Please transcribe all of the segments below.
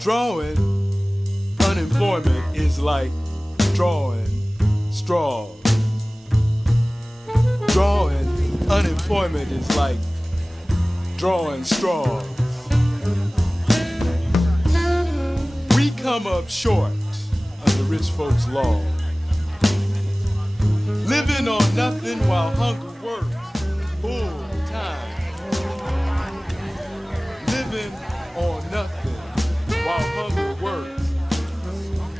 Drawing unemployment is like drawing straws. Drawing unemployment is like drawing straws. We come up short of the rich folks' law. Living on nothing while hunger works full time. Living on nothing while hunger works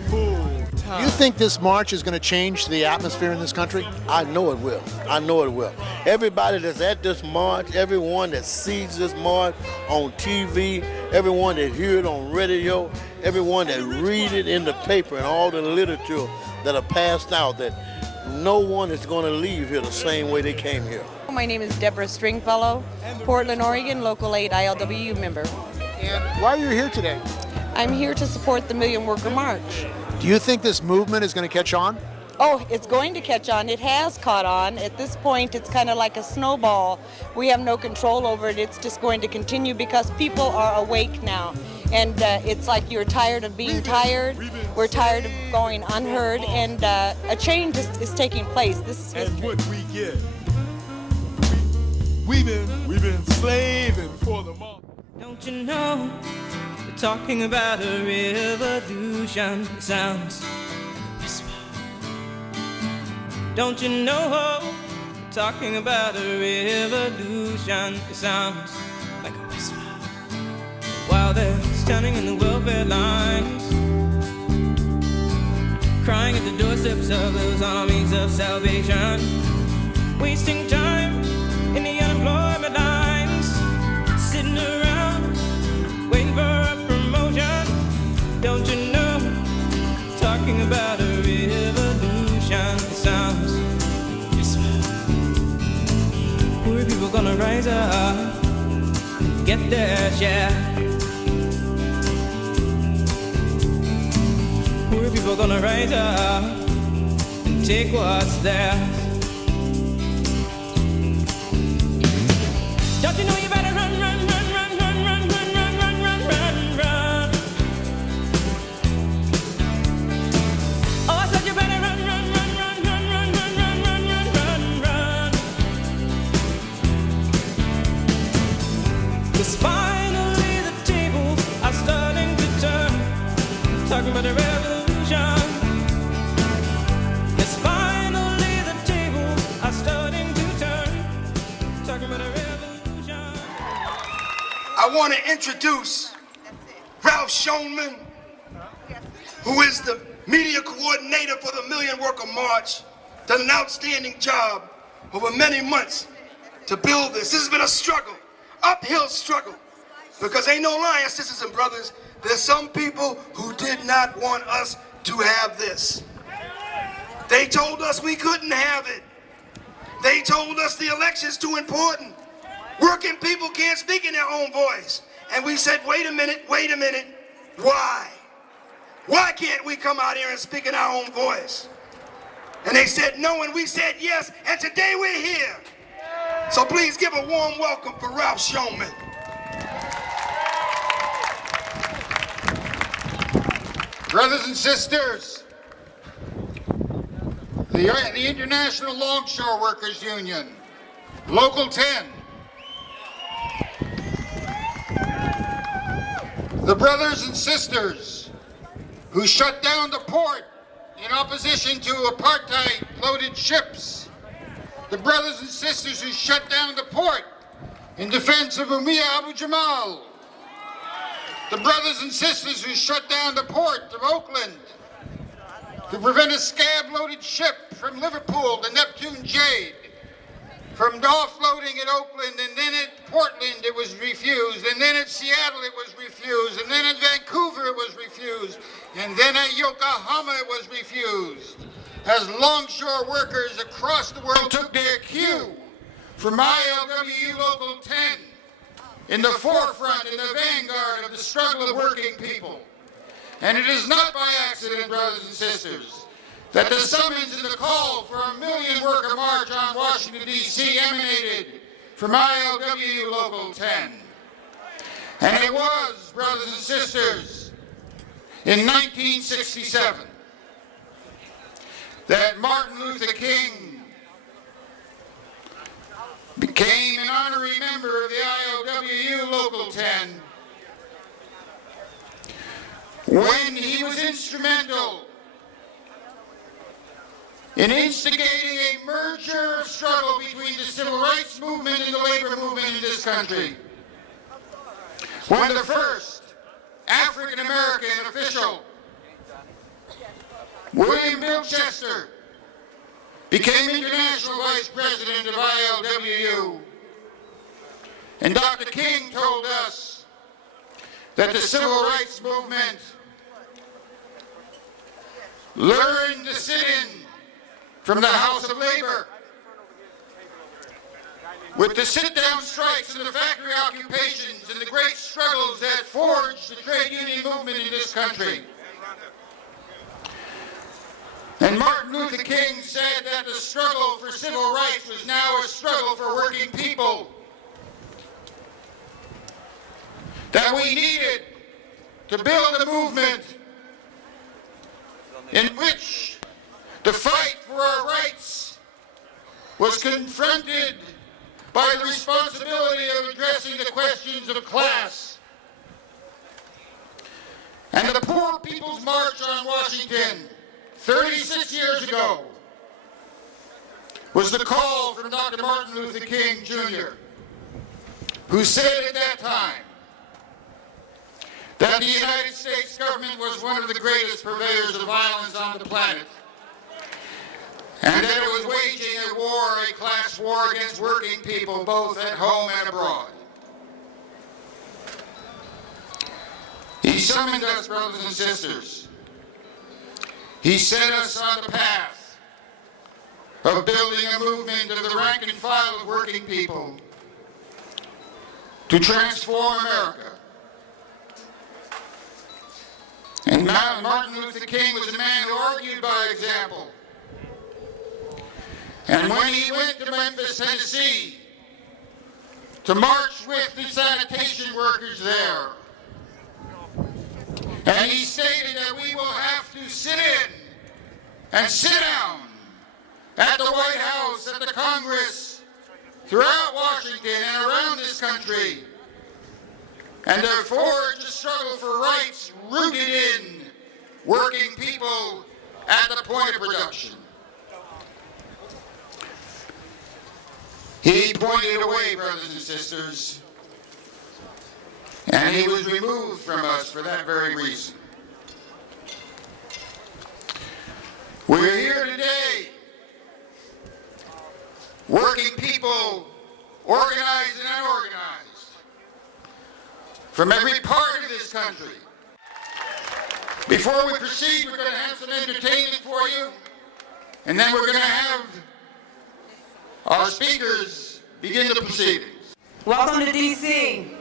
full time. You think this march is going to change the atmosphere in this country? I know it will. I know it will. Everybody that's at this march, everyone that sees this march on TV, everyone that hears it on radio, everyone that reads it in the paper and all the literature that are passed out, that no one is going to leave here the same way they came here. My name is Deborah Stringfellow, Portland, Oregon, Local 8 ILWU member. And why are you here today? I'm here to support the Million Worker March. Do you think this movement is going to catch on? Oh, it's going to catch on. It has caught on. At this point, it's kind of like a snowball. We have no control over it. It's just going to continue because people are awake now. And it's like you're tired of being tired. We're tired of going unheard, and a change is taking place. This is history. And what we get, we've been slaving for the moment. Don't you know, they're talking about a revolution. It sounds like a whisper. Don't you know, they're talking about a revolution. It sounds like a whisper. While they're standing in the welfare lines, crying at the doorsteps of those armies of salvation, wasting time in the unemployment lines, sitting around waiting for a promotion. Don't you know, talking about a revolution. It sounds whisper. Poor people gonna rise up and get their share. Poor people gonna rise up and take what's theirs. Don't you know you better run, run, run, run, run, run, run, run, run, run, run, run. Oh, I said you better run, run, run, run, run, run, run, run, run, run, run. 'Cause finally the tables are starting to turn, talking about the revolution. Yes, finally the tables are starting to turn, talking about a revolution. I want to introduce Ralph Schoenman, who is the media coordinator for the Million Worker March, done an outstanding job over many months to build this. This has been a struggle, uphill struggle, because ain't no lying, sisters and brothers, there's some people who did not want us to have this. They told us we couldn't have it. They told us the election's too important. Working people can't speak in their own voice. And we said, wait a minute, why? Why can't we come out here and speak in our own voice? And they said no, and we said yes, and today we're here. So please give a warm welcome for Ralph Schoenman. Brothers and sisters, the International Longshore Workers Union, Local 10, the brothers and sisters who shut down the port in opposition to apartheid-loaded ships, the brothers and sisters who shut down the port in defense of Umia Abu Jamal, the brothers and sisters who shut down the port of Oakland to prevent a scab-loaded ship from Liverpool, the Neptune Jade, from offloading at Oakland, and then at Portland it was refused, and then at Seattle it was refused, and then at Vancouver it was refused, and then at Yokohama it was refused. As longshore workers across the world took their cue from ILWU Local 10, in the forefront, in the vanguard of the struggle of working people. And it is not by accident, brothers and sisters, that the summons and the call for a Million Worker March on Washington, D.C. emanated from ILWU Local 10. And it was, brothers and sisters, in 1967 that Martin Luther King became an honorary member of the ILWU Local 10 when he was instrumental in instigating a merger of struggle between the civil rights movement and the labor movement in this country. When the first African-American official, William Bill Chester, became International Vice President of ILWU, and Dr. King told us that the civil rights movement learned to sit in from the House of Labor with the sit-down strikes and the factory occupations and the great struggles that forged the trade union movement in this country. And Martin Luther King said that the struggle for civil rights was now a struggle for working people. That we needed to build a movement in which the fight for our rights was confronted by the responsibility of addressing the questions of class. And the Poor People's March on Washington 36 years ago was the call from Dr. Martin Luther King, Jr., who said at that time that the United States government was one of the greatest purveyors of violence on the planet, and that it was waging a war, a class war against working people, both at home and abroad. He summoned us, brothers and sisters. He set us on the path of building a movement of the rank and file of working people to transform America. And Martin Luther King was a man who argued by example. And when he went to Memphis, Tennessee, to march with the sanitation workers there, and he stated that we will have to sit in and sit down at the White House, at the Congress, throughout Washington and around this country, and to forge a struggle for rights rooted in working people at the point of production. He pointed away, brothers and sisters, and he was removed from us for that very reason. We're here today, working people, organized and unorganized, from every part of this country. Before we proceed, we're going to have some entertainment for you, and then we're going to have our speakers begin the proceedings. Welcome to D.C.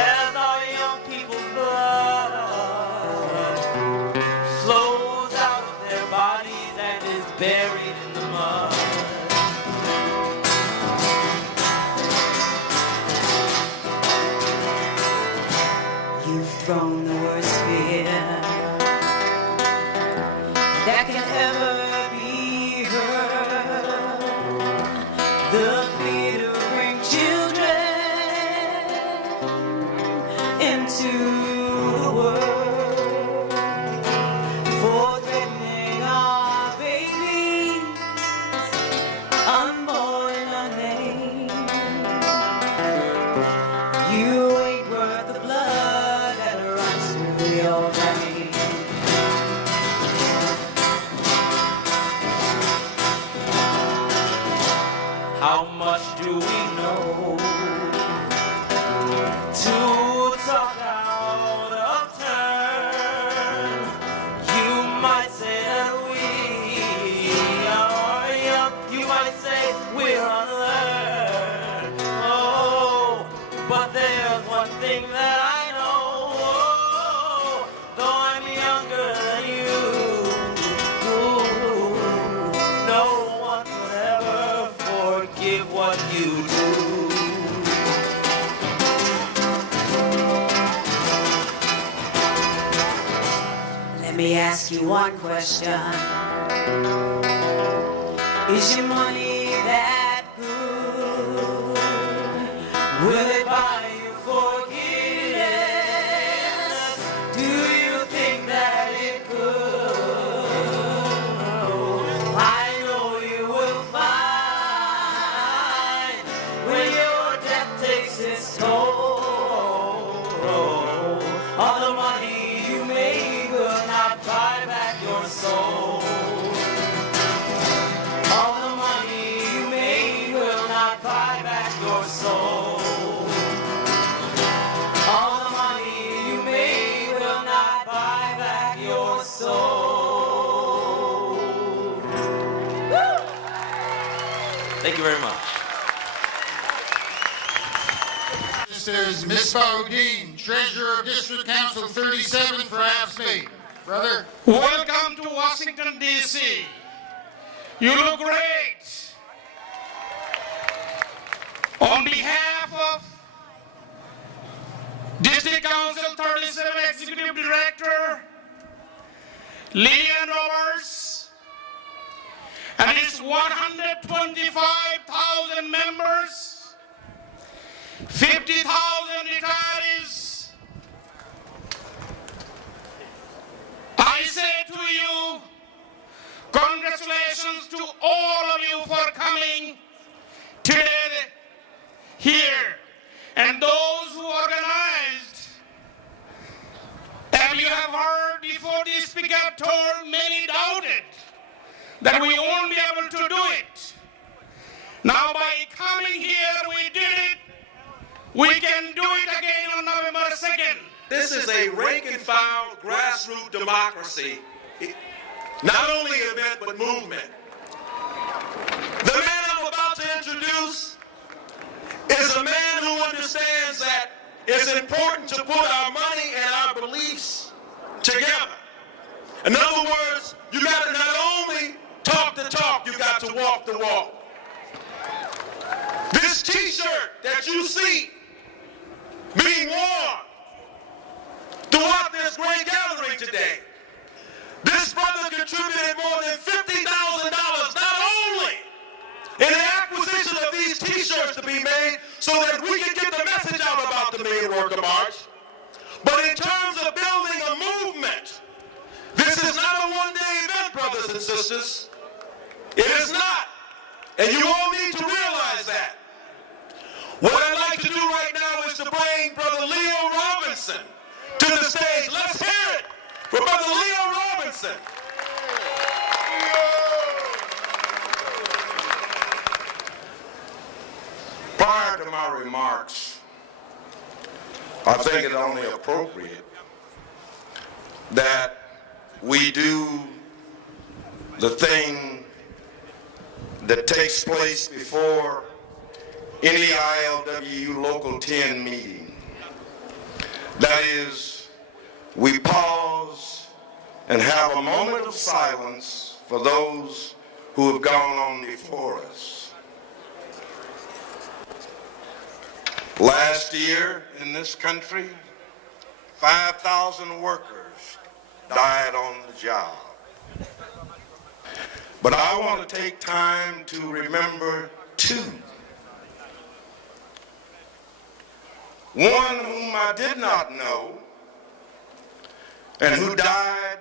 As our young people's blood thrown the worst fear that can ever be heard. The fear to bring children into the world, for threatening our babies, unborn and unnamed. You ain't worth the blood that runs through your veins. How much do we know to talk out of turn? You might say that we are young. You might say we're unlearned. Oh, but there's one thing that I know. Though I'm younger than you, no one could ever forgive what you do. Let me ask you one question. Is your money that good? Will it buy you forgiveness? Do you think that it could? I know you will find when your death takes its toll, all the money you made will not buy back your soul. All the money you made will not buy back your soul. All the money you made will not buy back your soul. Woo! Thank you very much. Sisters, Miss Faudine, Treasurer of District Council 37 for AFL-CIO. Brother. Welcome to Washington, D.C. You look great. On behalf of District Council 37 Executive Director Lillian Roberts and its 125,000 members, 50,000 retirees, I say to you, congratulations to all of you for coming today here, and those who organized. And you have heard before the speaker told, many doubted that we won't be able to do it. Now by coming here, we did it. We can do it again on November 2nd. This is a rank-and-file grassroots democracy, not only event but movement. The man I'm about to introduce is a man who understands that it's important to put our money and our beliefs together. In other words, you got to not only talk the talk, you got to walk the walk. This t-shirt that you see being worn throughout this great gathering today, this brother contributed more than $50,000 not only in the acquisition of these t-shirts to be made so that we can get the message out about the Million Worker March, but in terms of building a movement. This is not a one-day event, brothers and sisters. It is not. And you all need to realize that. What I'd like to do right now is to bring Brother Leo Robinson to the stage. Let's hear it for Brother Leo Robinson. Prior to my remarks, I think it's only appropriate that we do the thing that takes place before any ILWU Local 10 meeting. That is, we pause and have a moment of silence for those who have gone on before us. Last year in this country, 5,000 workers died on the job. But I want to take time to remember two. One whom I did not know and who died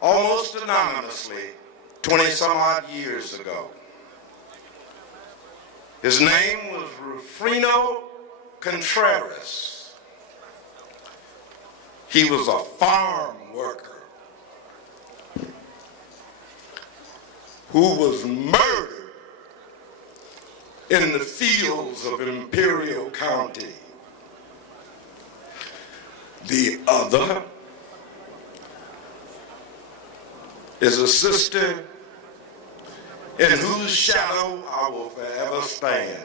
almost anonymously 20-some-odd years ago. His name was Rufino Contreras. He was a farm worker who was murdered in the fields of Imperial County. The other is a sister in whose shadow I will forever stand.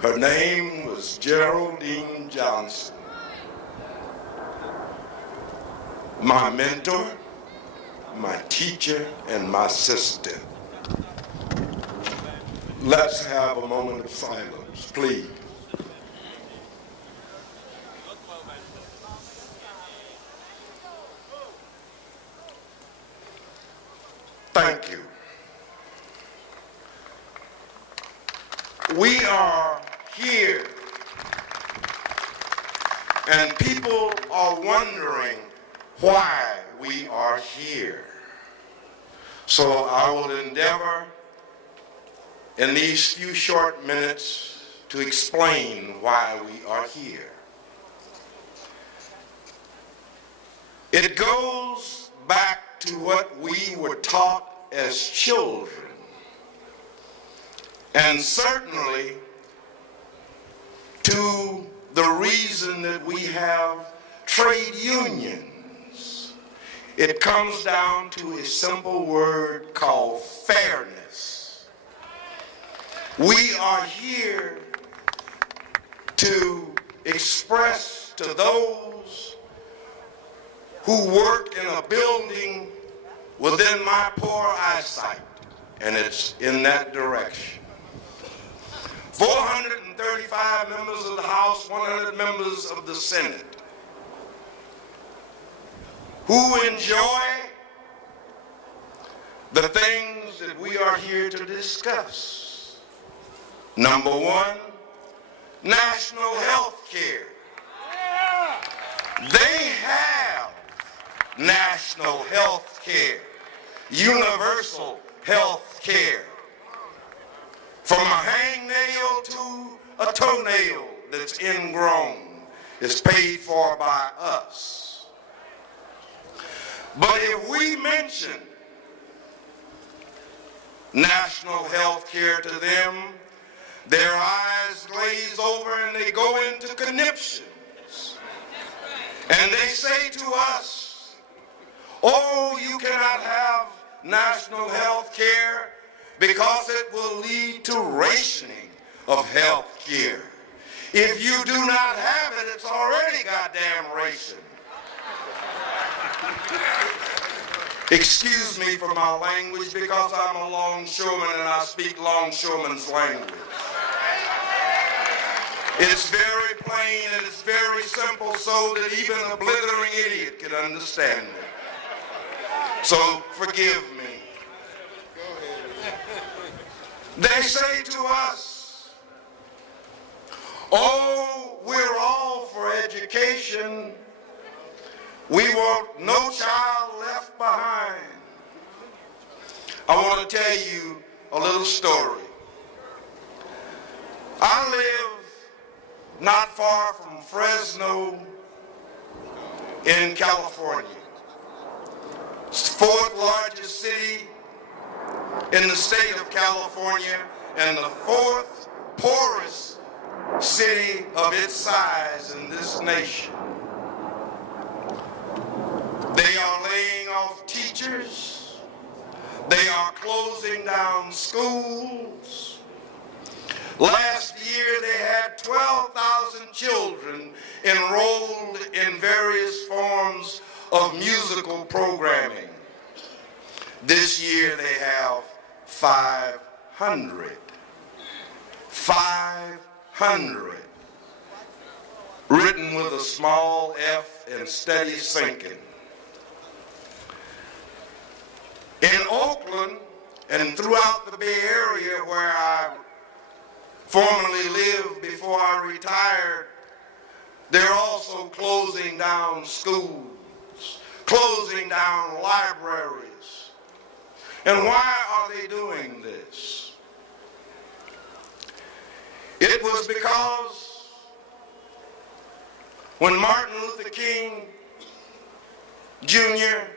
Her name was Geraldine Johnson. My mentor, my teacher, and my sister. Let's have a moment of silence, please. Thank you. We are here, and people are wondering why we are here. So I will endeavor in these few short minutes to explain why we are here. It goes back to what we were taught as children, and certainly to the reason that we have trade unions. It comes down to a simple word called fairness. We are here to express to those who work in a building within my poor eyesight, and it's in that direction. 435 members of the House, 100 members of the Senate, who enjoy the things that we are here to discuss. Number one, national health care. They have national health care, universal health care. From a hangnail to a toenail that's ingrown is paid for by us. But if we mention national health care to them, their eyes glaze over and they go into conniptions. And they say to us, oh, you cannot have national health care because it will lead to rationing of health care. If you do not have it, it's already goddamn ration. Excuse me for my language because I'm a longshoreman and I speak longshoreman's language. It's very plain and it's very simple so that even a blithering idiot can understand it. So forgive me. They say to us, oh, we're all for education. We want no child left behind. I want to tell you a little story. I live not far from Fresno in California. It's the fourth largest city in the state of California and the fourth poorest city of its size in this nation. They are laying off teachers. They are closing down schools. Last year they had 12,000 children enrolled in various forms of musical programming. This year they have 500. 500. written with a small f and steady sinking. In Oakland and throughout the Bay Area, where I formerly lived before I retired, they're also closing down schools, closing down libraries. And why are they doing this? It was because when Martin Luther King Jr.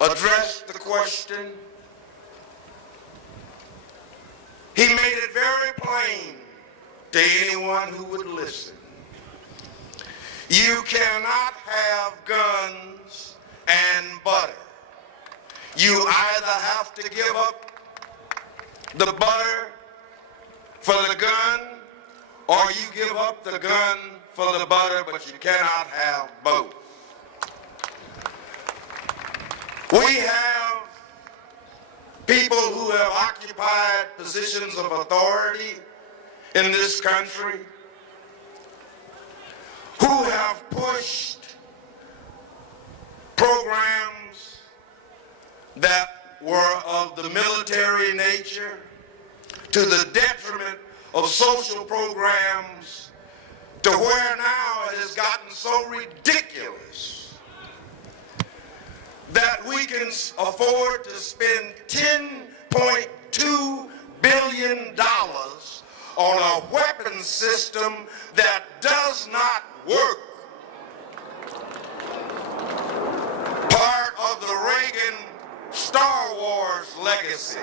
addressed the question, he made it very plain to anyone who would listen. You cannot have guns and butter. You either have to give up the butter for the gun, or you give up the gun for the butter, but you cannot have both. We have people who have occupied positions of authority in this country who have pushed programs that were of the military nature to the detriment of social programs, to where now it has gotten so ridiculous that we can afford to spend $10.2 billion on a weapon system that does not work. Part of the Reagan Star Wars legacy.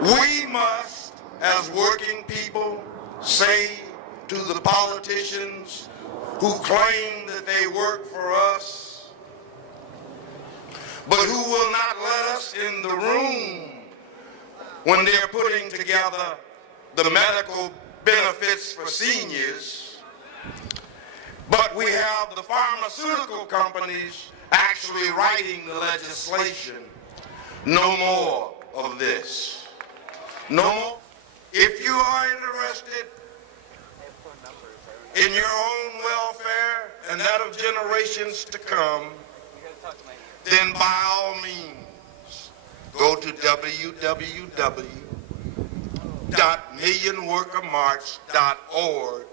We must, as working people, say to the politicians who claim that they work for us, but who will not let us in the room when they're putting together the medical benefits for seniors. But we have the pharmaceutical companies actually writing the legislation. No more of this. No more. If you are interested in your own welfare and that of generations to come, then by all means, go to www.millionworkermarch.org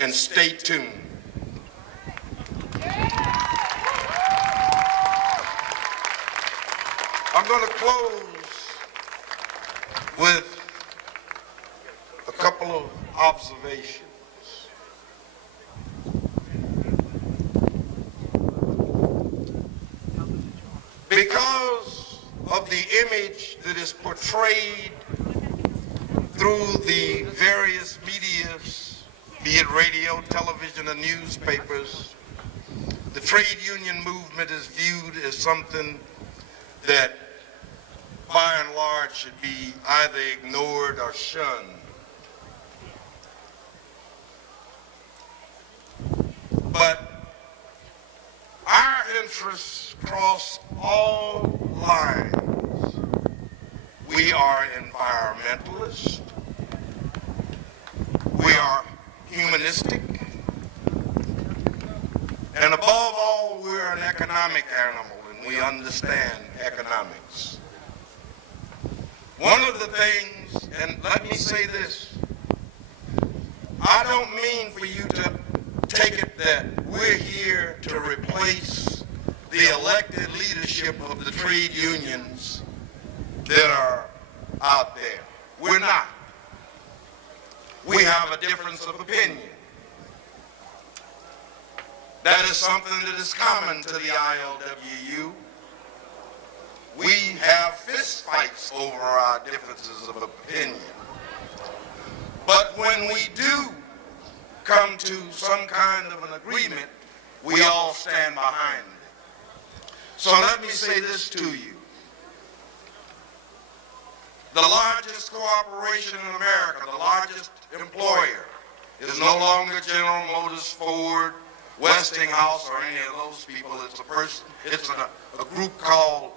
and stay tuned. I'm going to close with a couple of observations. Because of the image that is portrayed through the various medias, be it radio, television, or newspapers, the trade union movement is viewed as something that by and large should be either ignored or shunned. But our interests cross all lines. We are environmentalists. We are humanistic. And above all, we're an economic animal, and we understand economics. One of the things, and let me say this, I don't mean for you to take it that we're here to replace the elected leadership of the trade unions that are out there. We're not. We have a difference of opinion. That is something that is common to the ILWU. We have fist fights over our differences of opinion. But when we do come to some kind of an agreement, we all stand behind it. So let me say this to you. The largest corporation in America, the largest employer, is no longer General Motors, Ford, Westinghouse, or any of those people. It's a group called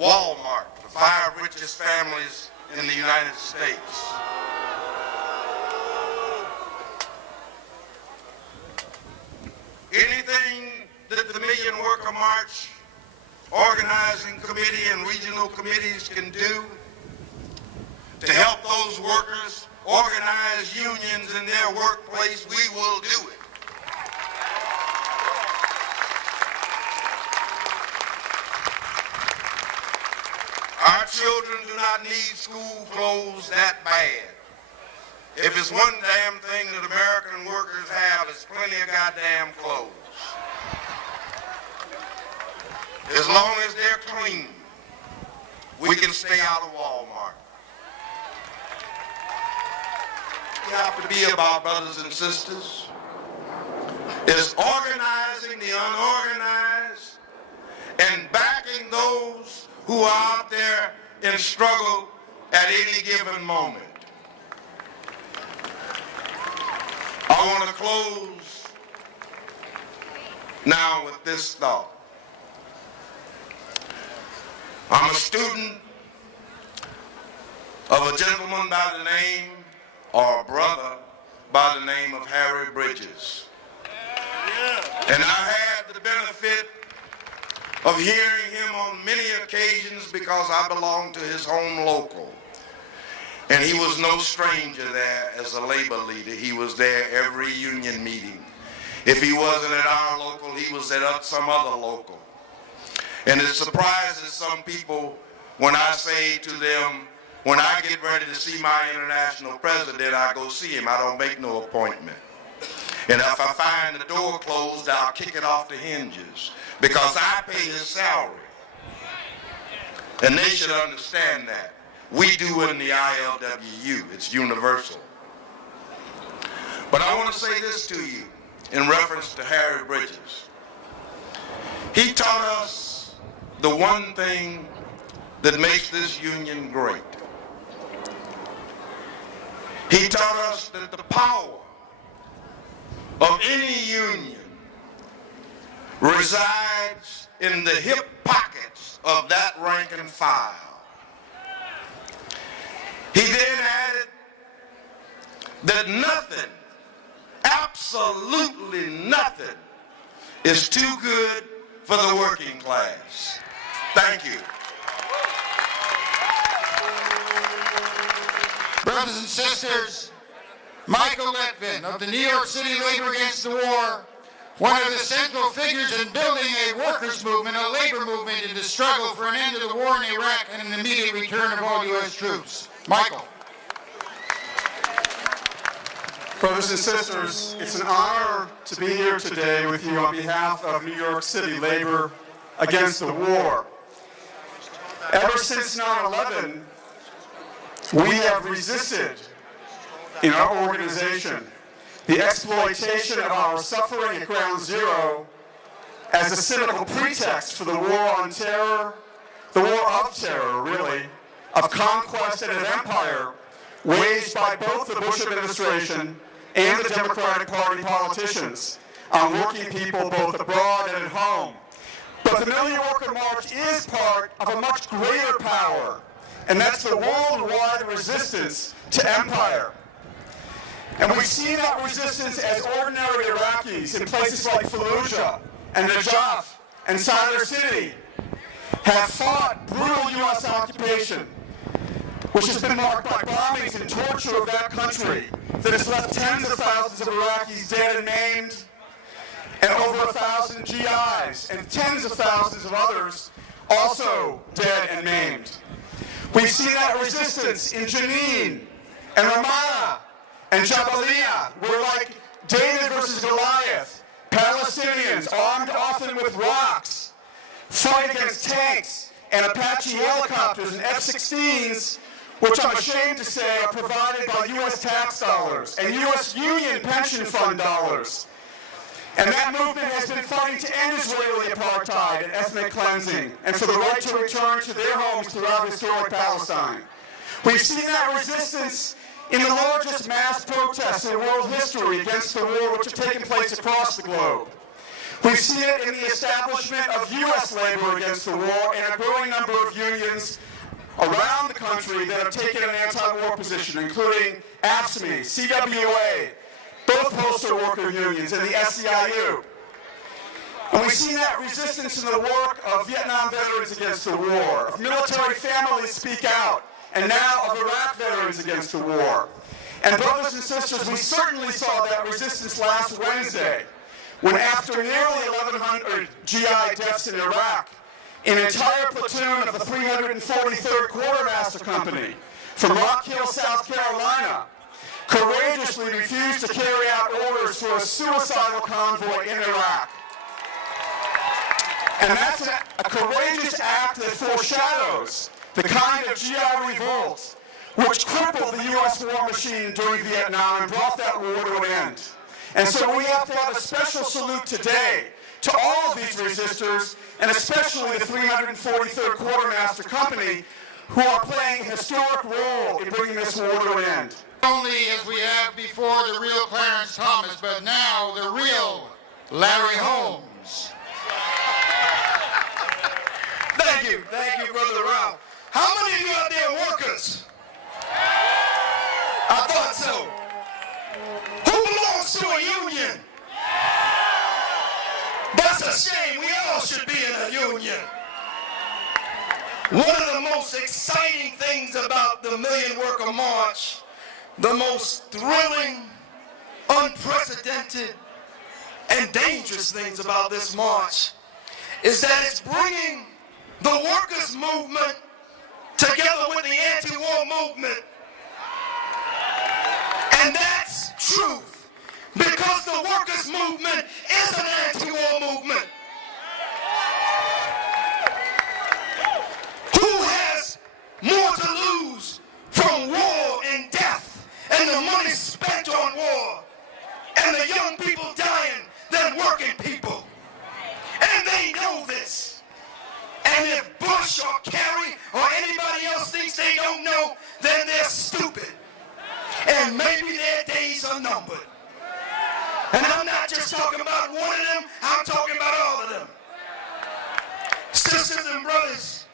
Walmart, the 5 richest families in the United States. March organizing committee and regional committees can do to help those workers organize unions in their workplace, we will do it. Our children do not need school clothes that bad. If it's one damn thing that American workers have, it's plenty of goddamn clothes. As long as they're clean, we can stay out of Walmart. We have to be about, brothers and sisters, is organizing the unorganized and backing those who are out there in struggle at any given moment. I want to close now with this thought. I'm a student of a gentleman by the name, or a brother by the name of Harry Bridges. And I had the benefit of hearing him on many occasions because I belonged to his home local. And he was no stranger there as a labor leader. He was there every union meeting. If he wasn't at our local, he was at some other local. And it surprises some people when I say to them, when I get ready to see my international president, I go see him. I don't make no appointment. And if I find the door closed, I'll kick it off the hinges because I pay his salary. And they should understand that. We do in the ILWU. It's universal. But I want to say this to you in reference to Harry Bridges. He taught us the one thing that makes this union great. He taught us that the power of any union resides in the hip pockets of that rank and file. He then added that nothing, absolutely nothing, is too good for the working class. Thank you. Brothers and sisters, Michael Letvin of the New York City Labor Against the War, one of the central figures in building a workers' movement, a labor movement in the struggle for an end to the war in Iraq and an immediate return of all U.S. troops. Michael. Brothers and sisters, it's an honor to be here today with you on behalf of New York City Labor Against the War. Ever since 9/11, we have resisted in our organization the exploitation of our suffering at Ground Zero as a cynical pretext for the war on terror, the war of terror, really, of conquest and of empire waged by both the Bush administration and the Democratic Party politicians on working people both abroad and at home. But the Million Worker March is part of a much greater power, and that's the worldwide resistance to empire. And we've seen that resistance as ordinary Iraqis in places like Fallujah and Najaf and Sadr City have fought brutal U.S. occupation, which has been marked by bombings and torture of that country that has left tens of thousands of Iraqis dead and maimed, and over 1,000 GIs, and tens of thousands of others also dead and maimed. We've seen that resistance in Jenin and Ramallah and Jabalia, where, like David versus Goliath, Palestinians, armed often with rocks, fight against tanks and Apache helicopters and F-16s, which I'm ashamed to say are provided by U.S. tax dollars and U.S. Union pension fund dollars. And that movement has been fighting to end Israeli apartheid and ethnic cleansing and for the right to return to their homes throughout historic Palestine. We've seen that resistance in the largest mass protests in world history against the war which have taken place across the globe. We've seen it in the establishment of U.S. labor against the war and a growing number of unions around the country that have taken an anti-war position, including AFSCME, CWA, both postal worker unions, and the SEIU. And we've seen that resistance in the work of Vietnam veterans against the war, of military families speak out, and now of Iraq veterans against the war. And brothers and sisters, we certainly saw that resistance last Wednesday, when after nearly 1,100 GI deaths in Iraq, an entire platoon of the 343rd Quartermaster Company from Rock Hill, South Carolina, courageously refused to carry out orders for a suicidal convoy in Iraq. And that's a courageous act that foreshadows the kind of GI revolt which crippled the U.S. war machine during Vietnam and brought that war to an end. And so we have to have a special salute today to all of these resistors, and especially the 343rd Quartermaster Company, who are playing a historic role in bringing this war to an end. Not only as we have before the real Clarence Thomas, but now the real Larry Holmes. Thank you, Brother Ralph. How many of you out there are workers? I thought so. Who belongs to a union? That's a shame. We all should be in a union. One of the most exciting things about the Million Worker March, the most thrilling, unprecedented, and dangerous things about this march is that it's bringing the workers' movement together with the anti-war movement. And that's truth, because the workers' movement is an anti-war movement. Who has more to lose from war and death and the money spent on war and the young people dying than working people? And they know this. And if Bush or Kerry or anybody else thinks they don't know, then they're stupid. And maybe their days are numbered. And I'm not just talking about one of them, I'm talking about all of them. Sisters and brothers,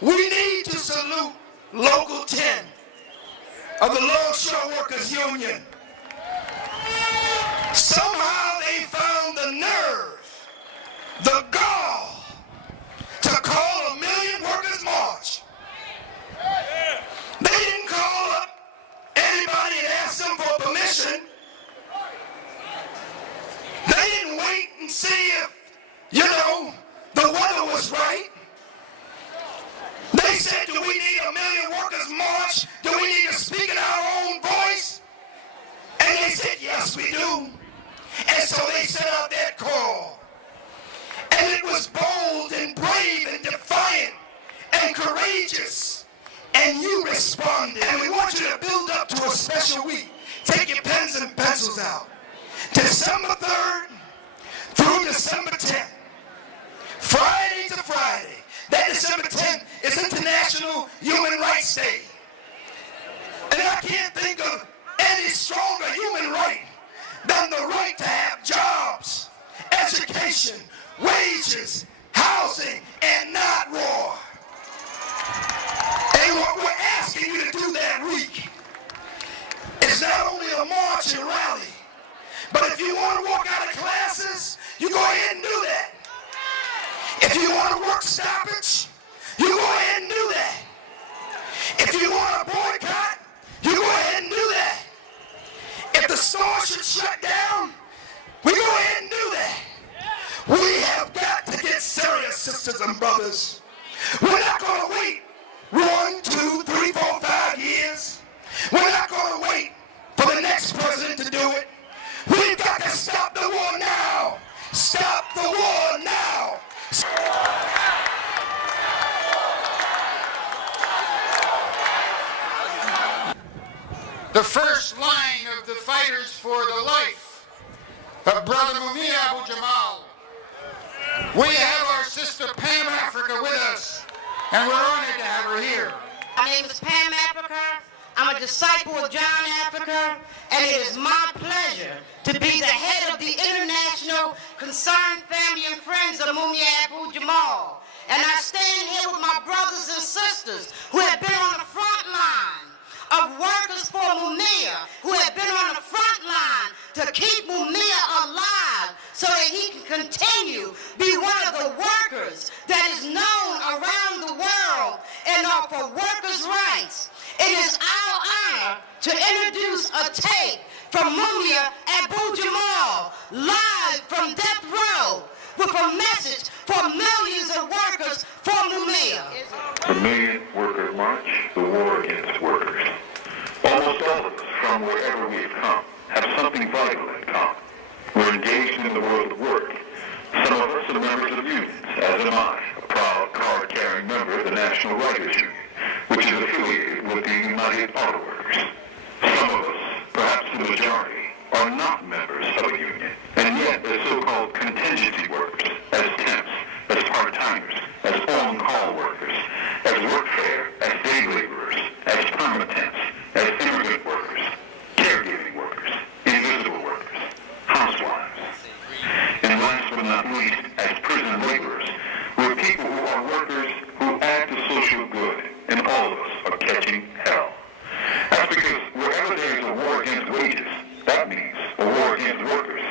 we need to salute Local 10 of the Longshore Workers Union. Somehow they found the nerve, the gall, to call a Million Workers March. They didn't call up anybody and ask them for permission. They didn't wait and see if, the weather was right. They said, do we need a Million Workers March? Do we need to speak in our own voice? And they said, yes, we do. And so they sent out that call. And it was bold and brave and defiant and courageous. And you responded. And we want you to build up to a special week. Take your pens and pencils out. December 3rd through December 10th. Friday to Friday. That December 10th is International Human Rights Day. And I can't think of any stronger human right than the right to have jobs, education, wages, housing, and not war. And what we're asking you to do that week is not only a march and rally, but if you want to walk out of classes, you go ahead and do that. If you want to work stoppage, you go ahead and do that. If you want to boycott, you go ahead and do that. If the store should shut down, we go ahead and do that. We have got to get serious, sisters and brothers. We're not going to wait 1, 2, 3, 4, 5 years. We're not going to wait for the next president to do it. We've got to stop the war now. Stop the war now. The first line of the fighters for the life of Brother Mumia Abu Jamal. We have our sister Pam Africa with us, and we're honored to have her here. My name is Pam Africa. I'm a disciple of John Africa, and it is my pleasure to be the head of the International Concerned Family and Friends of Mumia Abu Jamal. And I stand here with my brothers and sisters who have been on the front line of workers for Mumia, who have been on the front line to keep Mumia alive so that he can continue be one of the workers that is known around the world and are for workers' rights. It is our honor to introduce a tape from Mumia Abu-Jamal, live from death row, with a message for millions of workers for Mumia. The Million Worker March, the war against workers. Almost all of us, from wherever we have come, have something vital in common. We're engaged in the world of work. Some of us are members of unions, as am I, a proud card-carrying member of the National Writers Union, which is affiliated with the United Auto Workers. Some of us, perhaps the majority, are not members of a union, and yet as so-called contingency workers, as temps, as part-timers, as on-call workers, as workfare, as day laborers, as permanents, as immigrant workers, caregiving workers, invisible workers, housewives. And last but not least, as prison laborers, we're people who are workers who add to social good, and all of us are catching hell. That's because wherever there is a war against wages, that means a war against workers.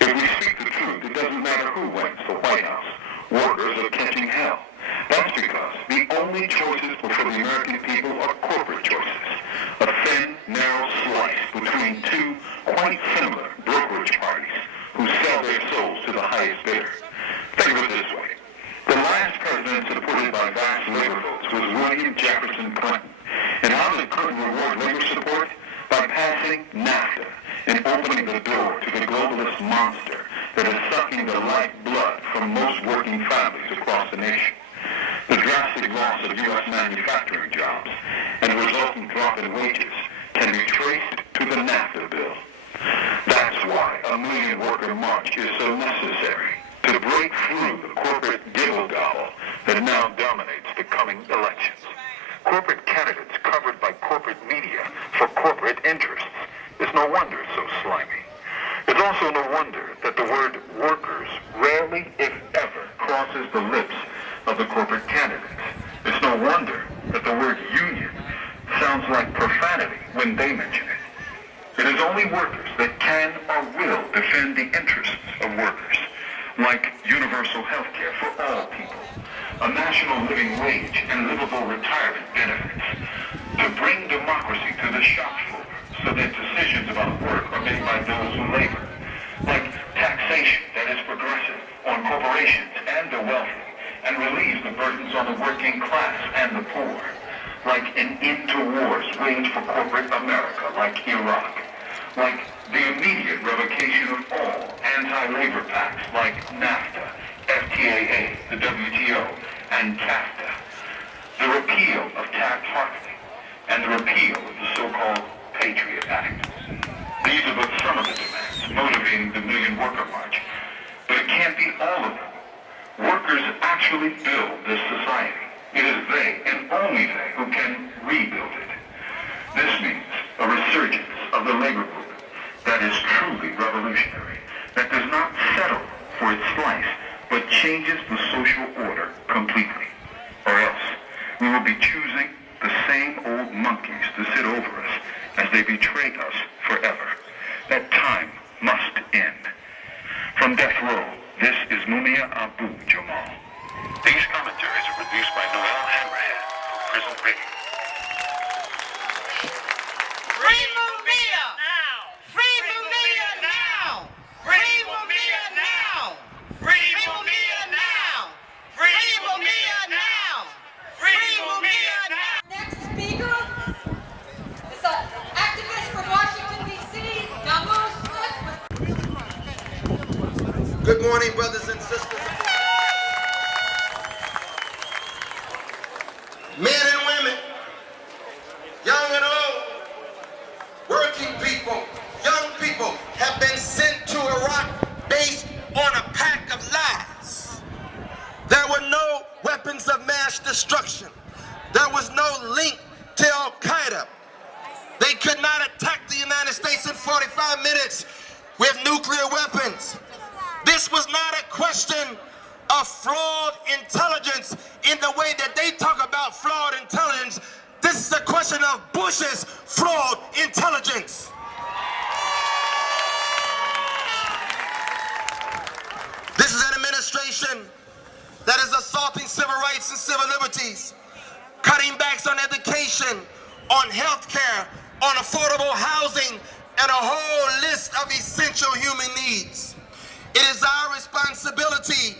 If we speak the truth, it doesn't matter who wins the White House. Workers are catching hell. That's because the only choices for the American people are corporate choices. A thin, narrow slice between two quite similar brokerage parties who sell their souls to the highest bidder. Think of it this way. The last president supported by vast labor votes was William Jefferson Clinton. And how did Clinton reward labor support? By passing NAFTA and opening the door to the globalist monster that is sucking the lifeblood from most working families across the nation. The drastic loss of U.S. manufacturing jobs and the resulting drop in wages can be traced to the NAFTA bill. That's why a Million Worker March is so necessary, to break through the corporate gibble-gobble that now dominates the coming elections. Corporate candidates covered by corporate media for corporate interests. It's no wonder it's so slimy. It's also no wonder that the word workers rarely, if ever, crosses the lips of the corporate candidates. It's no wonder that the word union sounds like profanity when they mention it. It is only workers that can or will defend the interests of workers, like universal health care for all people, a national living wage and livable retirement benefits, to bring democracy to the shop floor so that decisions about work are made by those who labor, like taxation that is progressive on corporations and the wealthy and relieves the burdens on the working class and the poor, like an end to wars waged for corporate America, like Iraq, like the immediate revocation of all anti-labor pacts like NAFTA, FTAA, the WTO, and CAFTA, the repeal of tax hardening, and the repeal of the so-called Patriot Act. These are but some of the demands motivating the Million Worker March, but it can't be all of them. Workers actually build this society. It is they, and only they, who can rebuild it. This means a resurgence of the labor movement that is truly revolutionary, that does not settle for its slice, but changes the social order completely. Or else, we will be choosing the same old monkeys to sit over us as they betray us forever. That time must end. From death row, this is Mumia Abu-Jamal. These commentaries are produced by Noel Hammerhead for Prison Radio. Free Mumia! Now! Free Mumia now! Free Mumia now! Free Mumia now! Free Mumia now! Free Mumia now! Next speaker is an activist from Washington, D.C., Namu Smith. Good morning, brothers and sisters. Men and women, young and old, working people, young people have been sent to Iraq based on a pack of lies. There were no weapons of mass destruction. There was no link to Al-Qaeda. They could not attack the United States in 45 minutes with nuclear weapons. This was not a question of flawed intelligence in the way that they talk about flawed intelligence. This is a question of Bush's flawed intelligence. assaulting civil rights and civil liberties, cutting backs on education, on health care, on affordable housing, and a whole list of essential human needs. It is our responsibility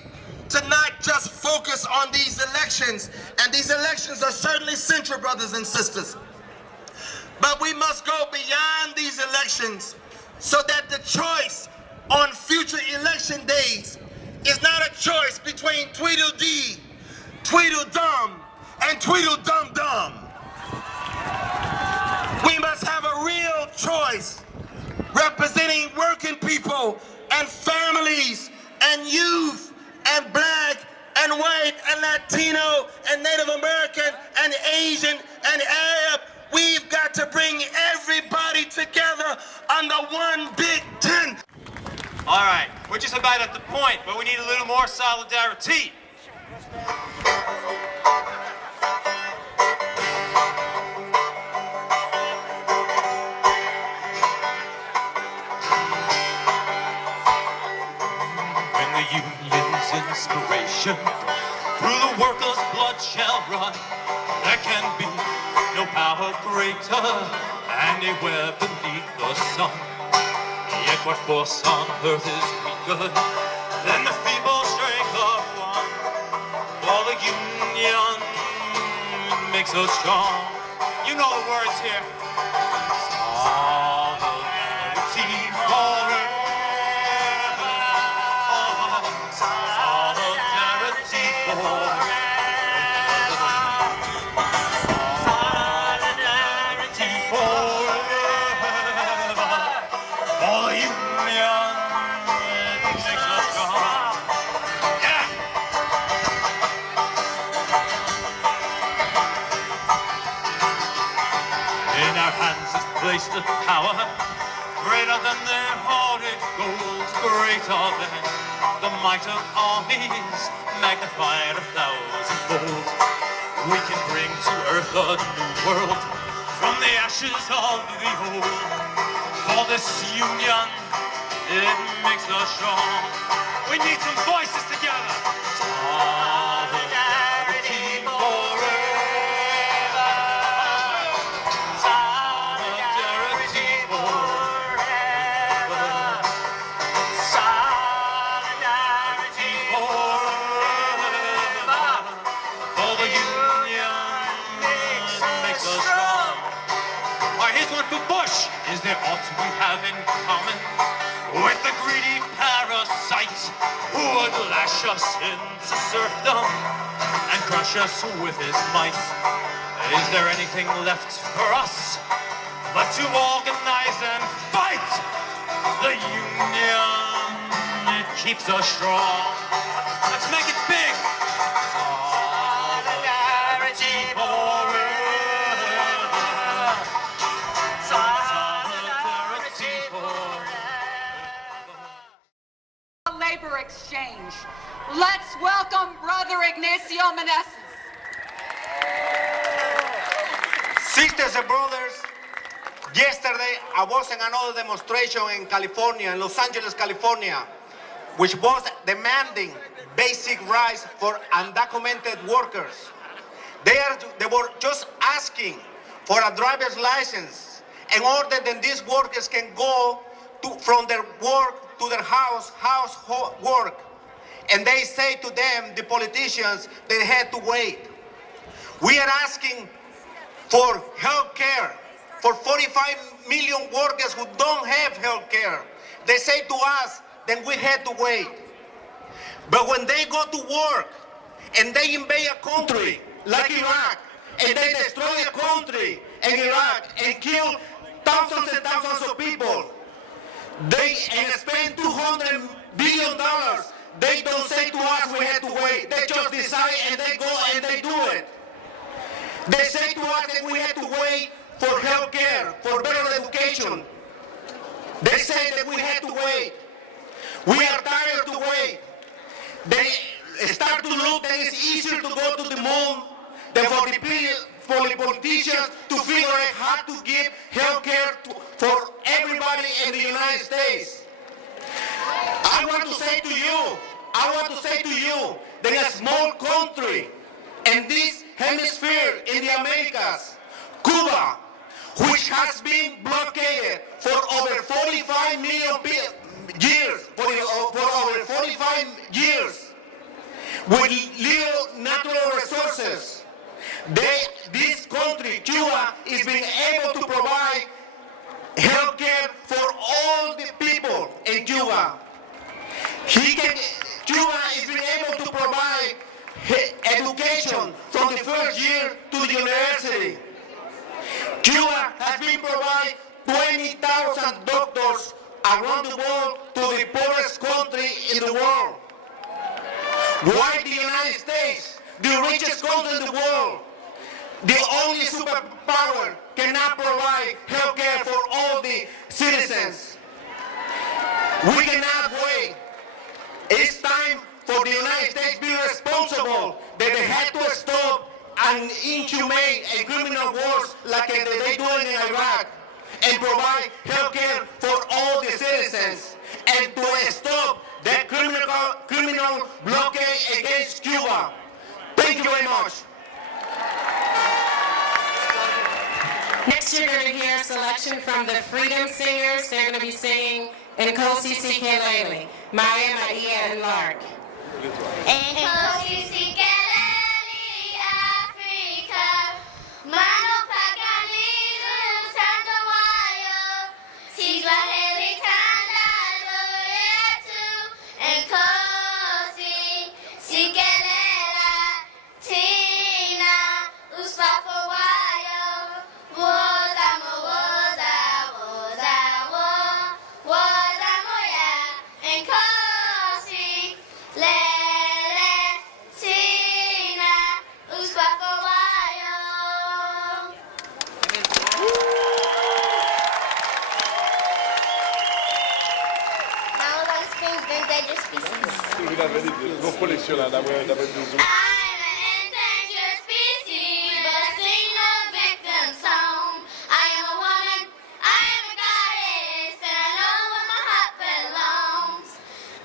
to not just focus on these elections, and these elections are certainly central, brothers and sisters. But we must go beyond these elections so that the choice on future election days is not a choice between Tweedledee, Tweedledum, and Tweedledum-dum. We must have a real choice representing working people and families and youth and black and white and Latino and Native American and Asian and Arab. We've got to bring everybody together under one big tent. All right, we're just about at the point, but we need a little more solidarity. When the union's inspiration through the workers' blood shall run, there can be no power greater anywhere beneath the sun. Yet what force on earth is weaker than the feeble strength of one? For the union makes us strong. You know the words here. Solidarity forever. Solidarity forever. Solidarity forever. For the union makes us strong. Yeah. In our hands is placed a power greater than their hoarded gold, greater than the might of armies, magnified 1,000-fold. We can bring to earth a new world from the ashes of the old. For this union, it makes us strong. We need some voices together. Solidarity forever. Solidarity forever. Solidarity forever. For the union makes us strong. All right, here's one for Bush. Is there aught we have in common with the greedy parasite who would lash us into serfdom and crush us with his might? Is there anything left for us but to organize and fight? The union, it keeps us strong. Let's make it big. Solidarity forever. Solidarity forever. Labor exchange. Let's welcome Brother Ignacio Meneses. Sisters and brothers, yesterday I was in another demonstration in California, in Los Angeles, California, which was demanding basic rights for undocumented workers. They were just asking for a driver's license in order that these workers can go from their work to their house work. And they say to them, the politicians, they had to wait. We are asking for health care for 45 million workers who don't have health care. They say to us, then we had to wait. But when they go to work and they invade a country like Iraq, and they destroy a country in Iraq and kill thousands and thousands of people, they spend $200 billion. They don't say to us we had to wait. They just decide and they go and they do it. They say to us that we had to wait for health care, for better education. They say that we had to wait. We are tired to wait. They start to look that it's easier to go to the moon than for the politicians to figure out how to give health care for everybody in the United States. I want to say to you I want to say to you that a small country in this hemisphere in the Americas, Cuba, which has been blockaded for over 45 million years, for over 45 years, with little natural resources. This country, Cuba, is being able to provide health care for all the people in Cuba. Cuba is being able to provide education from the first year to the university. Cuba has been providing 20,000 doctors around the world to the poorest country in the world. Why the United States, the richest country in the world, the only superpower, cannot provide health care for all the citizens? We cannot wait. It's time for the United States to be responsible that they had to stop an inhumane and criminal wars like they do in Iraq and provide health care for all the citizens and to stop that criminal blockade against Cuba. Thank you very much. Next, you're going to hear a selection from the Freedom Singers. They're going to be singing Nkosi Sikelele, Maya Maia and Lark. Nkosi Sikelele, Africa, Mano Paganiru, Santo Wayo, Sigwaheli Kanda, Loyetu, Nkosi Sikelele, Tina, Uswafo Wayo, Wozamo, Wozamo, ya, Nkosi, Lele, Tina, Uswafo Wayo. Now let's bring the endangered species. I'm an endangered species, but I sing no victim song. I am a woman, I am a goddess, and I know where my heart belongs.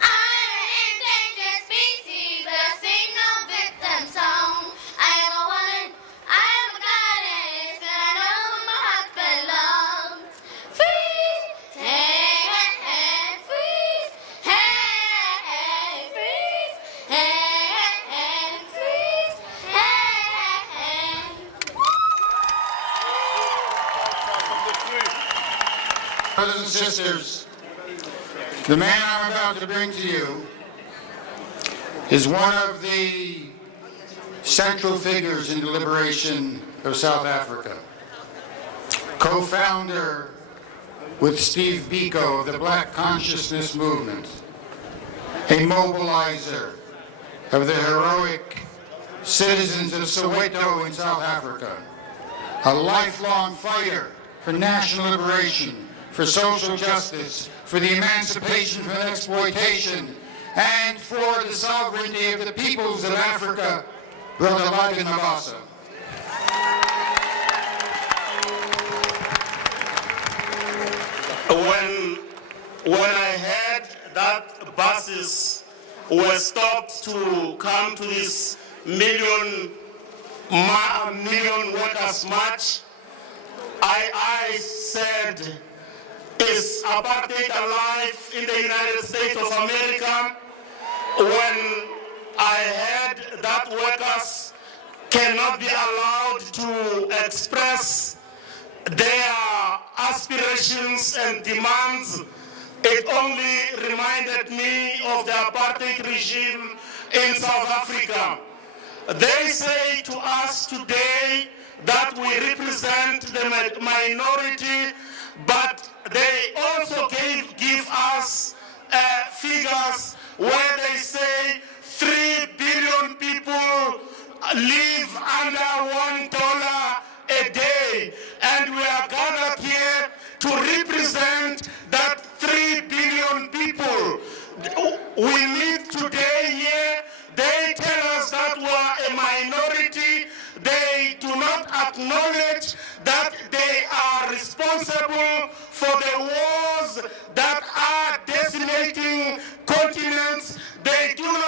I'm an endangered species, but I sing no victim song. I am a woman, I am a goddess, and I know where my heart belongs. Freeze, hey, hey, hey, freeze, hey, hey, freeze, hey, hey, freeze, hey, hey. Brothers and sisters, the man I'm about to bring to you is one of the central figures in the liberation of South Africa. Co-founder with Steve Biko of the Black Consciousness Movement, a mobilizer of the heroic citizens of Soweto in South Africa, a lifelong fighter for national liberation, for social justice, for the emancipation from exploitation, and for the sovereignty of the peoples of Africa, Brother Laga Nabasa. When I heard that buses were stopped to come to this million workers march, I said, is apartheid alive in the United States of America? When I heard that workers cannot be allowed to express their aspirations and demands, it only reminded me of the apartheid regime in South Africa. They say to us today that we represent the minority, but they also give us figures where they say 3 billion people live under $1 a day, and we are gathered here to represent that 3 billion people. We meet today here. They tell us that we are a minority. They do not acknowledge that they are responsible for the wars that are decimating continents. They do not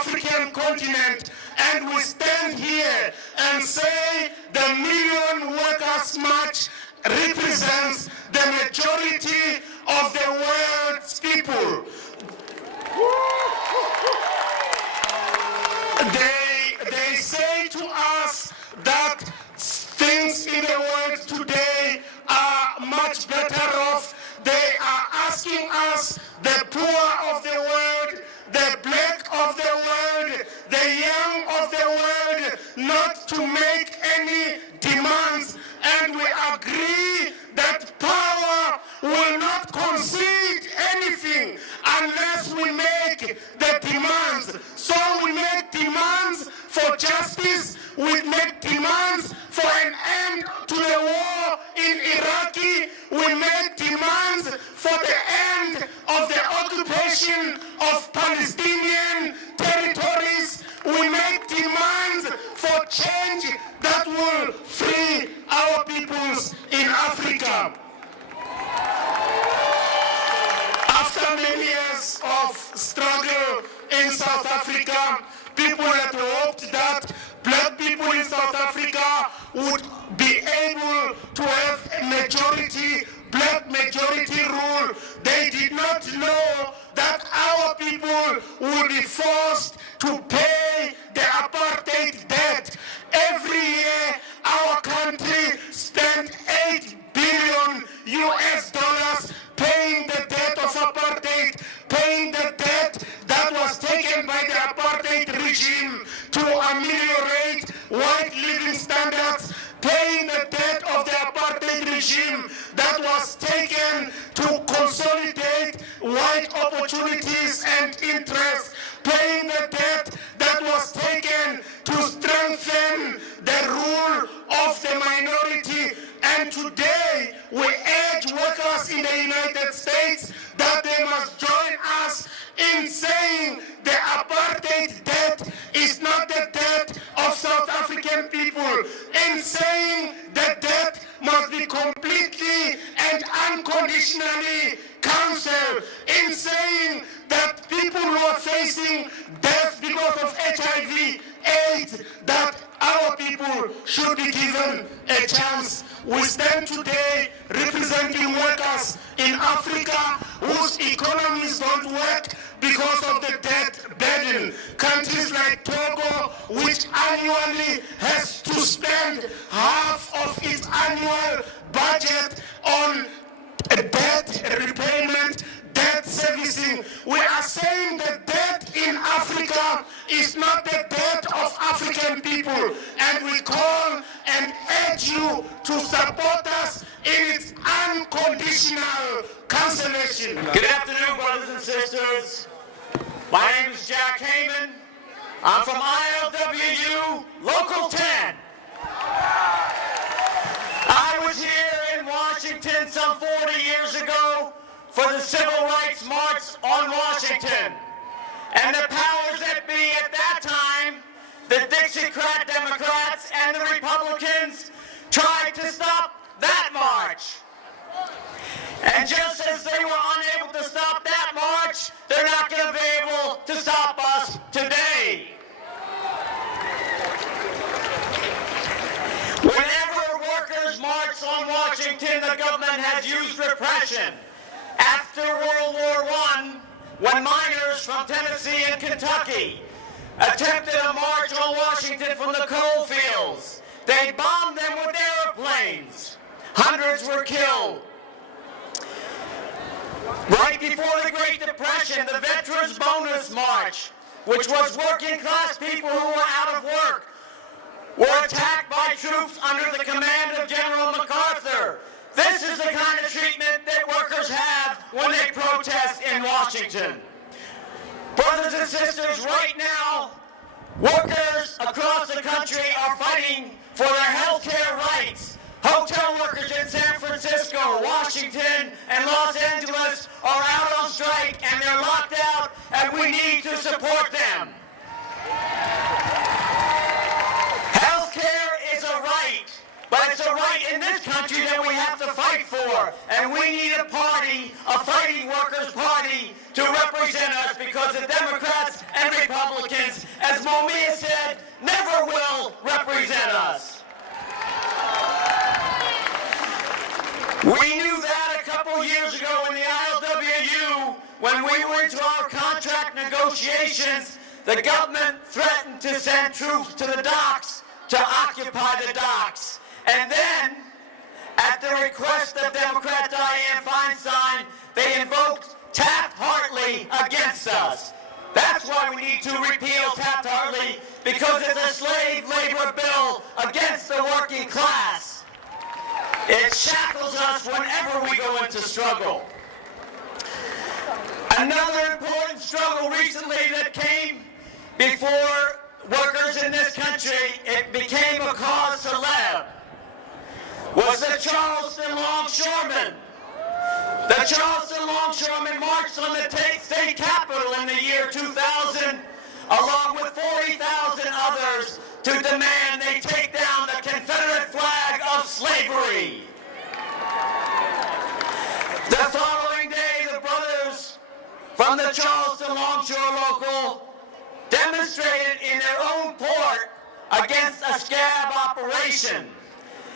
African continent, and we stand here and say the Million Workers March represents the majority of the world's people. They say to us that things in the world today are much better off. They are asking us, the poor of the world, the black of the world, the young of the world, not to make any demands. And we agree that power will not concede anything unless we make the demands. So we make demands for justice, we make demands for an end to the war in Iraq, we make demands for the end of the occupation of Palestinian territories, we make demands for change that will free our peoples in Africa. After many years of struggle in South Africa, people had hoped that black people in South Africa would be able to have a majority, black majority rule. They did not know that our people would be forced to pay the apartheid debt. Every year, our country spent $8 billion paying the debt of apartheid, paying the debt that was taken by the apartheid regime to ameliorate white living standards, paying the debt of the apartheid regime that was taken to consolidate white opportunities and interests, paying the debt that was taken to strengthen the rule of the minority. And today we urge workers in the United States that they must join us in saying the apartheid debt is not the debt of South African people, in saying the debt must be completely and unconditionally cancelled, in saying that people who are facing death because of HIV/AIDS, that our people should be given a chance. We stand today representing workers in Africa whose economies don't work because of the debt burden. Countries like Togo, which annually has to spend half of its annual budget on debt repayment, debt servicing. We are saying the debt in Africa is not the debt of African people, and we call and urge you to support us in its unconditional cancellation. Good afternoon, brothers and sisters. My name is Jack Heyman. I'm from ILWU Local 10. I was here in Washington some 40 years ago for the Civil Rights March on Washington. And the powers that be at that time, the Dixiecrat Democrats and the Republicans, tried to stop that march. And just as they were unable to stop that march, they're not going to be able to stop us today. Whenever workers marched on Washington, the government has used repression. After World War I, when miners from Tennessee and Kentucky attempted a march on Washington from the coal fields, they bombed them with airplanes. Hundreds were killed. Right before the Great Depression, the Veterans Bonus March, which was working class people who were out of work, were attacked by troops under the command of General MacArthur. This is the kind of treatment that workers have when they protest in Washington. Brothers and sisters, right now, workers across the country are fighting for their health care rights. Hotel workers in San Francisco, Washington, and Los Angeles are out on strike and they're locked out, and we need to support them. Health care is a right, but it's a right in this country that we have to fight for. And we need a party, a fighting workers' party, to represent us, because the Democrats and Republicans, as Momia said, never will represent us. We knew that a couple years ago in the ILWU, when we went to our contract negotiations, the government threatened to send troops to the docks to occupy the docks. And then, at the request of Democrat Dianne Feinstein, they invoked Taft-Hartley against us. That's why we need to repeal Taft-Hartley, because it's a slave labor bill against the working class. It shackles us whenever we go into struggle. Another important struggle recently that came before workers in this country, it became a cause célèbre, was the Charleston Longshoremen. The Charleston Longshoremen marched on the state capitol in the year 2000, along with 40,000 others, to demand they take down the Confederate flag of slavery. The following day, the brothers from the Charleston Longshore Local demonstrated in their own port against a scab operation.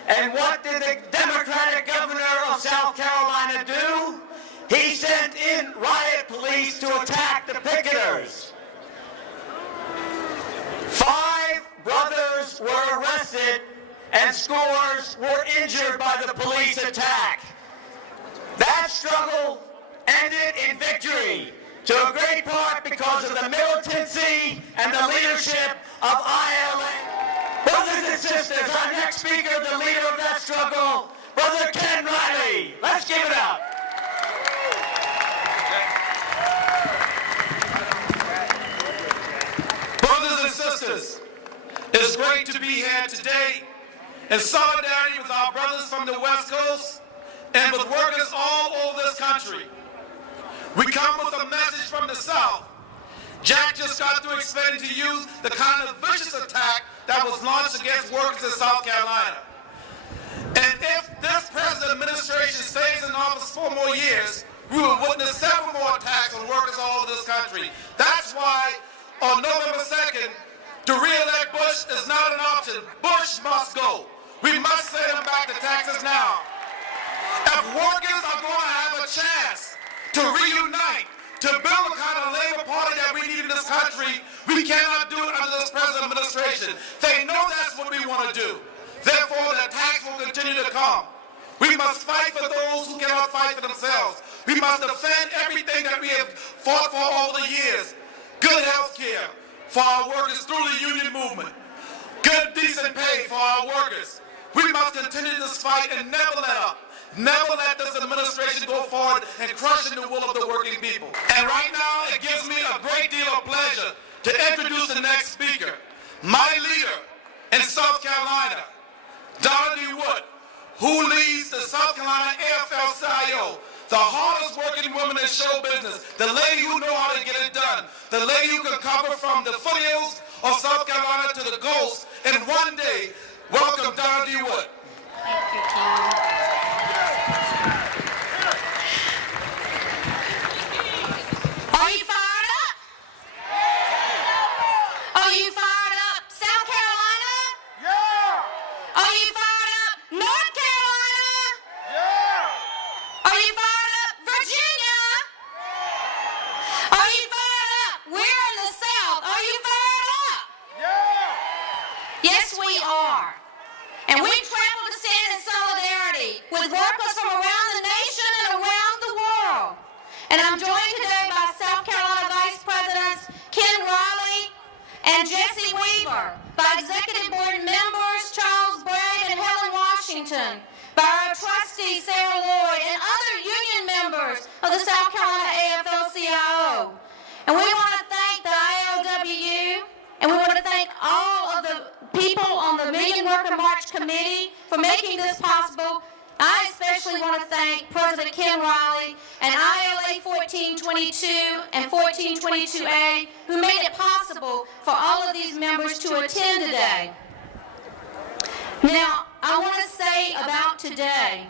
And what did the Democratic governor of South Carolina do? He sent in riot police to attack the picketers. 5 brothers were arrested and scores were injured by the police attack. That struggle ended in victory, to a great part because of the militancy and the leadership of ILA. Brothers and sisters, our next speaker, the leader of that struggle, Brother Ken Riley. Let's give it up. Brothers and sisters, it's great to be here today in solidarity with our brothers from the West Coast and with workers all over this country. We come with a message from the South. Jack just got through explaining to you the kind of vicious attack that was launched against workers in South Carolina. And if this present administration stays in office 4 more years, we will witness several more attacks on workers all over this country. That's why on November 2nd, to re-elect Bush is not an option. Bush must go. We must send him back to Texas now. If workers are going to have a chance to reunite, to build the kind of labor party that we need in this country, we cannot do it under this present administration. They know that's what we want to do. Therefore, the attacks will continue to come. We must fight for those who cannot fight for themselves. We must defend everything that we have fought for over the years. Good health care for our workers through the union movement. Good, decent pay for our workers. We must continue this fight and never let up. Never let this administration go forward and crush in the will of the working people. And right now, it gives me a great deal of pleasure to introduce the next speaker, my leader in South Carolina, Johnnie Wood, who leads the South Carolina AFL-CIO, the hardest working woman in show business, the lady who knows how to get it done, the lady who can cover from the foothills of South Carolina to the coast in one day. Welcome, Johnnie Wood. Thank you, Ken. Are you fired up? Are you fired up, South Carolina? Yeah. Are you fired up, North Carolina? Yeah. Are you fired up, Virginia? Yeah. Are you fired up? We're in the South. Are you fired up? Yeah. Yes, we are. And we travel to stand in solidarity with workers from around the nation and around the world. And I'm joined today by South Carolina Vice Presidents Ken Riley and Jesse Weaver, by Executive Board members Charles Bragg and Helen Washington, by our trustee Sarah Lloyd, and other union members of the South Carolina AFL-CIO. And we want to thank the ILWU, and we want to thank all of the people on the Million Worker March Committee for making this possible. I especially want to thank President Ken Riley and ILA 1422 and 1422A, who made it possible for all of these members to attend today. Now, I want to say about today.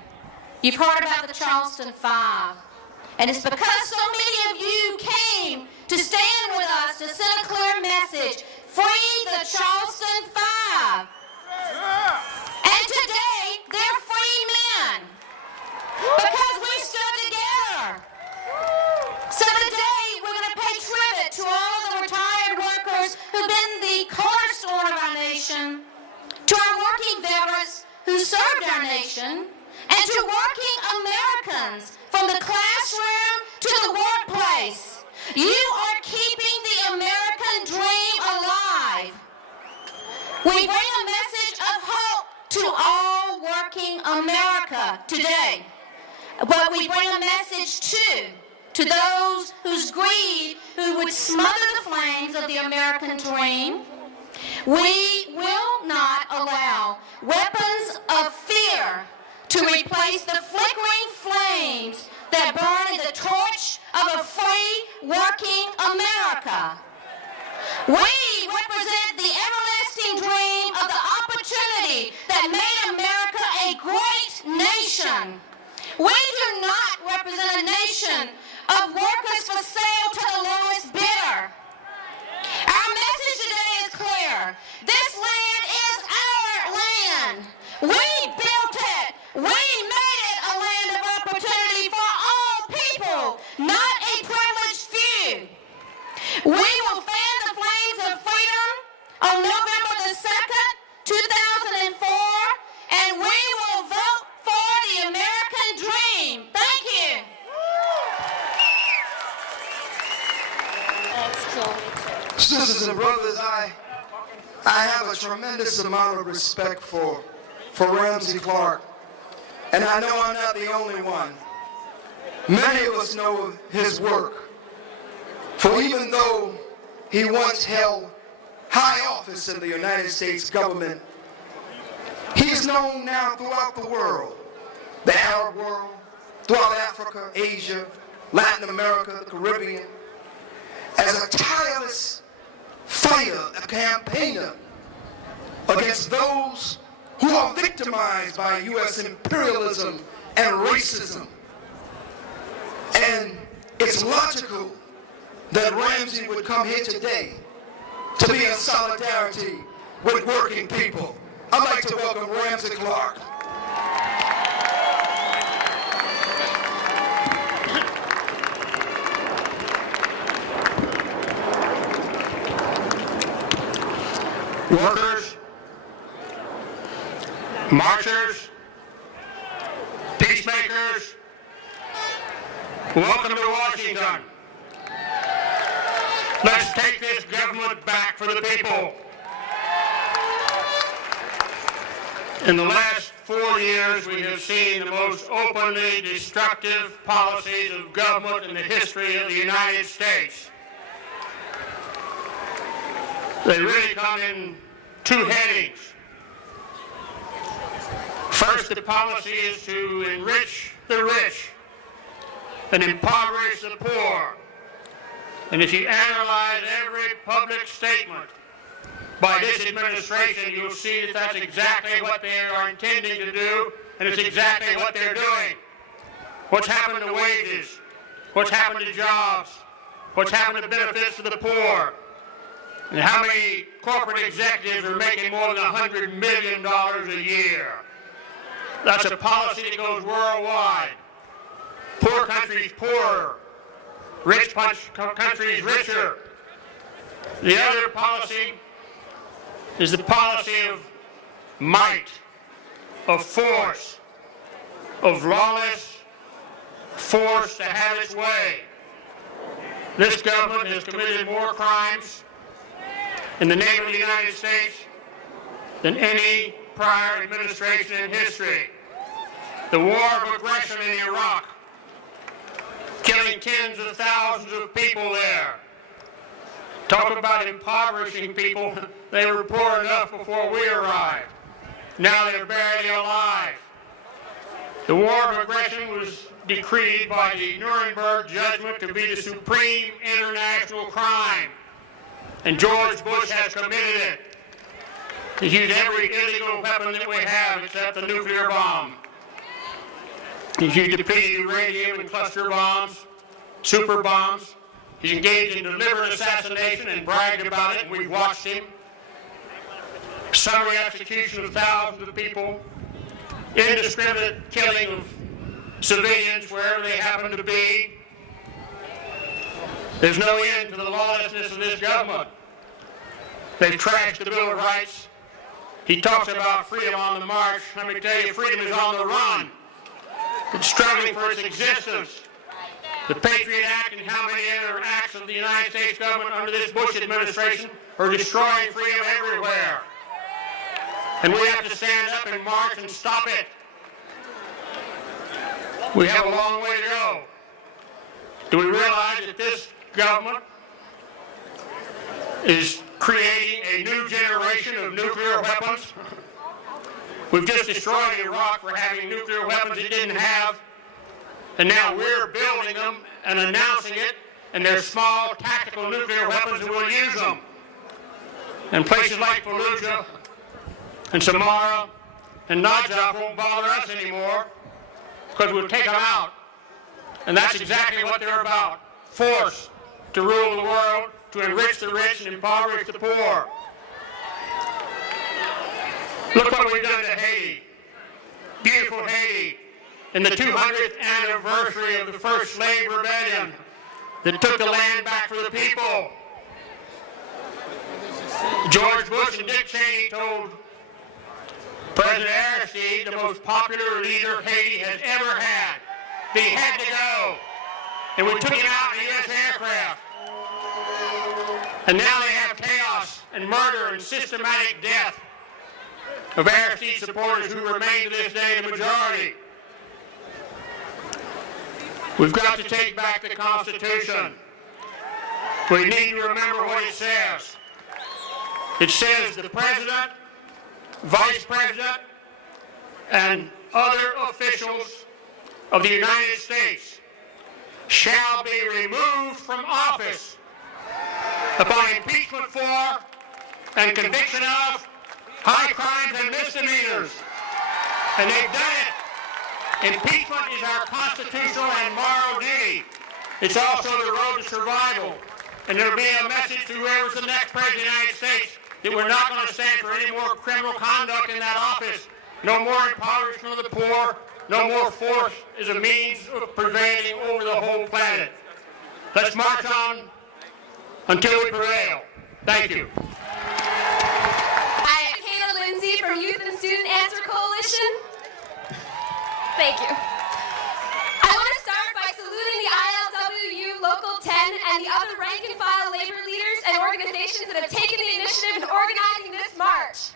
You've heard about the Charleston Five. And it's because so many of you came to stand with us to send a clear message. Free the Charleston Five. And today, they're free men. Because we stood together. So today, we're going to pay tribute to all of the retired workers who've been the cornerstone of our nation, to our working veterans who served our nation, and to working Americans from the classroom to the workplace. You are keeping the American dream alive. We bring a message of hope to all working America today. But we bring a message too to those whose greed, who would smother the flames of the American dream. We will not allow weapons of fear to replace the flickering flames that burn in the torch of a free, working America. We represent the everlasting dream of the opportunity that made America a great nation. We do not represent a nation of workers for sale to the lowest bidder. Our message today is clear. This land is our land. We built it. We made it a land of opportunity for all people, not a privileged few. We will fan the flames of freedom on November the 2nd, 2004, and we will vote for the American dream. Thank you. Sisters and brothers, I have a tremendous amount of respect for Ramsey Clark. And I know I'm not the only one. Many of us know his work. For even though he once held high office in the United States government, he is known now throughout the world, the Arab world, throughout Africa, Asia, Latin America, the Caribbean, as a tireless fighter, a campaigner against those who are victimized by U.S. imperialism and racism. And it's logical that Ramsey would come here today to be in solidarity with working people. I'd like to welcome Ramsey Clark. Workers, marchers, peacemakers, welcome to Washington. Let's take this government back for the people. In the last 4 years, we have seen the most openly destructive policies of government in the history of the United States. They really come in two headings. First, the policy is to enrich the rich and impoverish the poor. And if you analyze every public statement by this administration, you'll see that that's exactly what they are intending to do, and it's exactly what they're doing. What's happened to wages? What's happened to jobs? What's happened to benefits to the poor? And how many corporate executives are making more than $100 million a year? That's a policy that goes worldwide. Poor countries poorer, rich countries richer. The other policy is the policy of might, of force, of lawless force to have its way. This government has committed more crimes in the name of the United States than any prior administration in history. The war of aggression in Iraq, killing tens of thousands of people there. Talk about impoverishing people. They were poor enough before we arrived. Now they're barely alive. The war of aggression was decreed by the Nuremberg judgment to be the supreme international crime. And George Bush has committed it. He's used every illegal weapon that we have except the nuclear bomb. He's used depleted uranium and cluster bombs, super bombs. He's engaged in deliberate assassination and bragged about it, and we've watched him. Summary execution of thousands of people, indiscriminate killing of civilians wherever they happen to be. There's no end to the lawlessness of this government. They've trashed the Bill of Rights. He talks about freedom on the march. Let me tell you, freedom is on the run. It's struggling for its existence. The Patriot Act and how many other acts of the United States government under this Bush administration are destroying freedom everywhere. And we have to stand up and march and stop it. We have a long way to go. Do we realize that this government is creating a new generation of nuclear weapons? We've just destroyed Iraq for having nuclear weapons it didn't have, and now we're building them and announcing it, and they're small tactical nuclear weapons and we'll use them. And places like Fallujah and Samarra and Najaf won't bother us anymore because we'll take them out. And that's exactly what they're about. Force to rule the world, to enrich the rich and impoverish the poor. Look what we've done to Haiti. Beautiful Haiti. In the 200th anniversary of the first slave rebellion that took the land back for the people. George Bush and Dick Cheney told President Aristide, the most popular leader Haiti has ever had, that he had to go. And we took him out in a U.S. aircraft. And now they have chaos and murder and systematic death of Aristide supporters who remain to this day the majority. We've got to take back the Constitution. We need to remember what it says. It says the President, Vice President, and other officials of the United States shall be removed from office upon impeachment for and conviction of high crimes and misdemeanors. And they've done it. Impeachment is our constitutional and moral duty. It's also the road to survival. And there'll be a message to whoever's the next president of the United States that we're not going to stand for any more criminal conduct in that office. No more impoverishment of the poor. No more force as a means of prevailing over the whole planet. Let's march on until we prevail. Thank you. I am Kata Lindsay from Youth and Student Answer Coalition. Thank you. I want to start by saluting the ILWU Local 10 and the other rank-and-file labor leaders and organizations that have taken the initiative in organizing this march.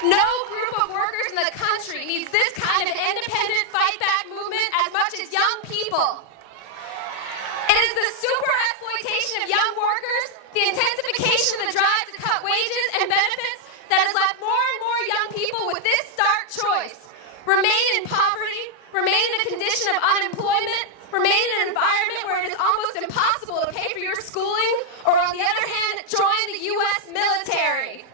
No group of workers in the country needs this kind of independent fight-back movement as much as young people. It is the super-exploitation of young workers, the intensification of the drive to cut wages and benefits that has left more and more young people with this stark choice. Remain in poverty, remain in a condition of unemployment, remain in an environment where it is almost impossible to pay for your schooling, or on the other hand, join the U.S. military.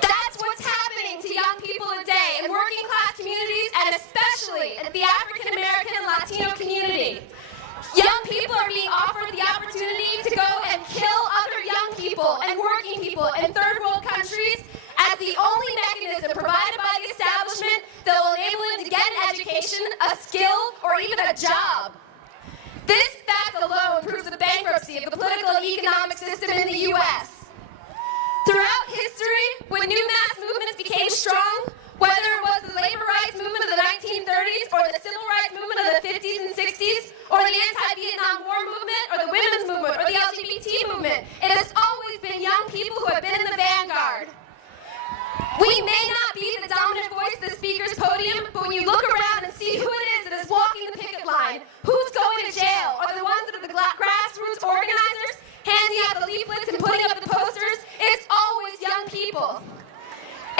That's what's happening to young people today in working class communities and especially in the African American and Latino community. Young people are being offered the opportunity to go and kill other young people and working people in third world countries as the only mechanism provided by the establishment that will enable them to get an education, a skill, or even a job. This fact alone proves the bankruptcy of the political and economic system in the U.S. Throughout history, when new mass movements became strong, whether it was the labor rights movement of the 1930s or the civil rights movement of the 50s and 60s, or the anti-Vietnam War movement, or the women's movement, or the LGBT movement, it has always been young people who have been in the vanguard. We may not be the dominant voice at the speaker's podium, but when you look around and see who it is that is walking the picket line, who's going to jail, are the ones that are the grassroots organizers, handing out the leaflets and putting up the posters, it's always young people.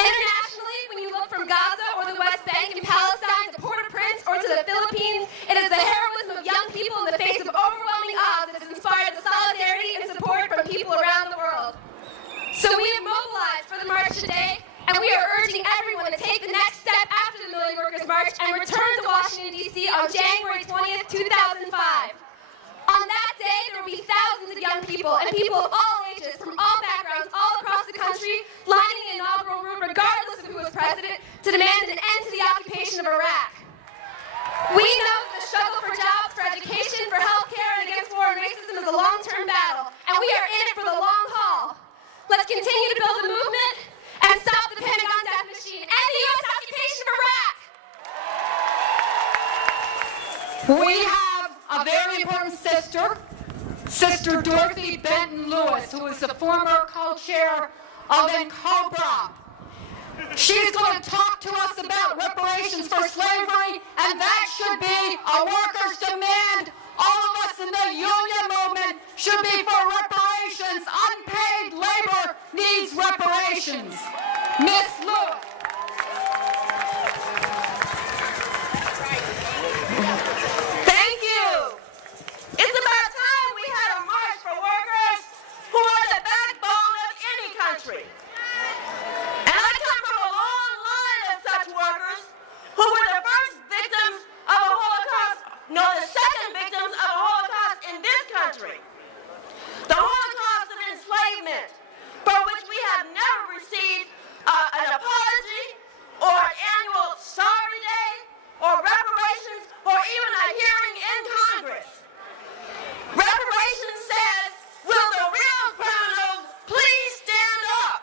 Internationally, when you look from Gaza or the West Bank and Palestine to Port-au-Prince or to the Philippines, it is the heroism of young people in the face of overwhelming odds that has inspired the solidarity and support from people around the world. So we have mobilized for the march and return to Washington, D.C. on January 20th, 2005. On that day, there will be thousands of young people and people of all ages from all backgrounds all across the country lining the inaugural route, regardless of who is president, to demand an end to the occupation of Iraq. We know that the struggle for jobs, for education, for health care, and against war and racism is a long-term battle, and we are in it for the long haul. Let's continue to build a movement and stop the Pentagon death machine and the U.S. occupation of Iraq. We have a very important sister, Sister Dorothy Benton Lewis, who is the former co-chair of NCOBRA. She's going to talk to us about reparations for slavery, and that should be a workers' demand. All of us in the union movement should be for reparations. Unpaid labor needs reparations. Miss Lewis. Thank you. It's about time we had a march for workers who are the backbone of any country. And I come from a long line of such workers who were the first victims of a Holocaust, no, the second victims of a Holocaust in this country. The Holocaust of enslavement, for which we have never received an apology or an annual sorry day or reparations or even a hearing in Congress. Reparations says, will the real criminals please stand up?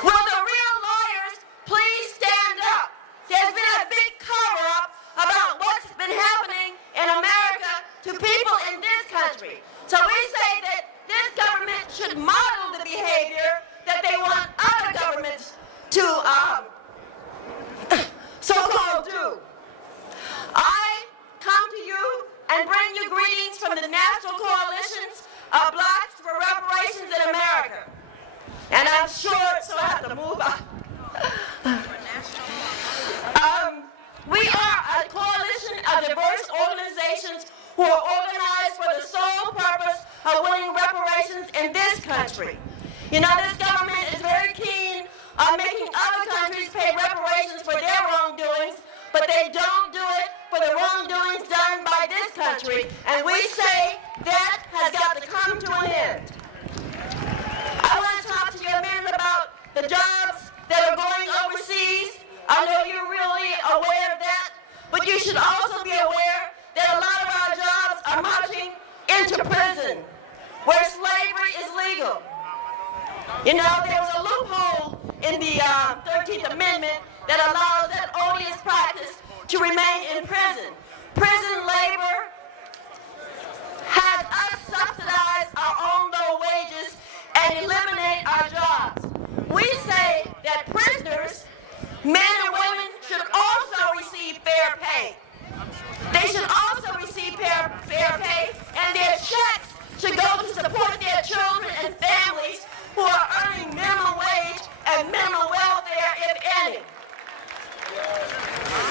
Will the real lawyers please stand up? There's been a big cover-up about what's been happening in America to people in this country. So we say that this government should model the behavior that they want other governments to so-called do. I come to you and bring you greetings from the National Coalitions of Blacks for Reparations in America. And I'm short, so I have to move on. We are a coalition of diverse organizations who are organized for the sole purpose of winning reparations in this country. You know, this government is very keen on making other countries pay reparations for their wrongdoings, but they don't do it for the wrongdoings done by this country. And we say that has got to come to an end. I want to talk to you a minute about the jobs that are going overseas. I know you're really aware of that, but you should also be aware that a lot of our jobs are marching into prison, where slavery is legal. You know, there was a loophole in the 13th Amendment that allows that odious practice to remain in prison. Prison labor has us subsidize our own low wages and eliminate our jobs. We say that prisoners, men and women, should also receive fair pay. They should also receive fair pay, and their checks should go to support their children and families who are earning minimum wage and minimum welfare, if any.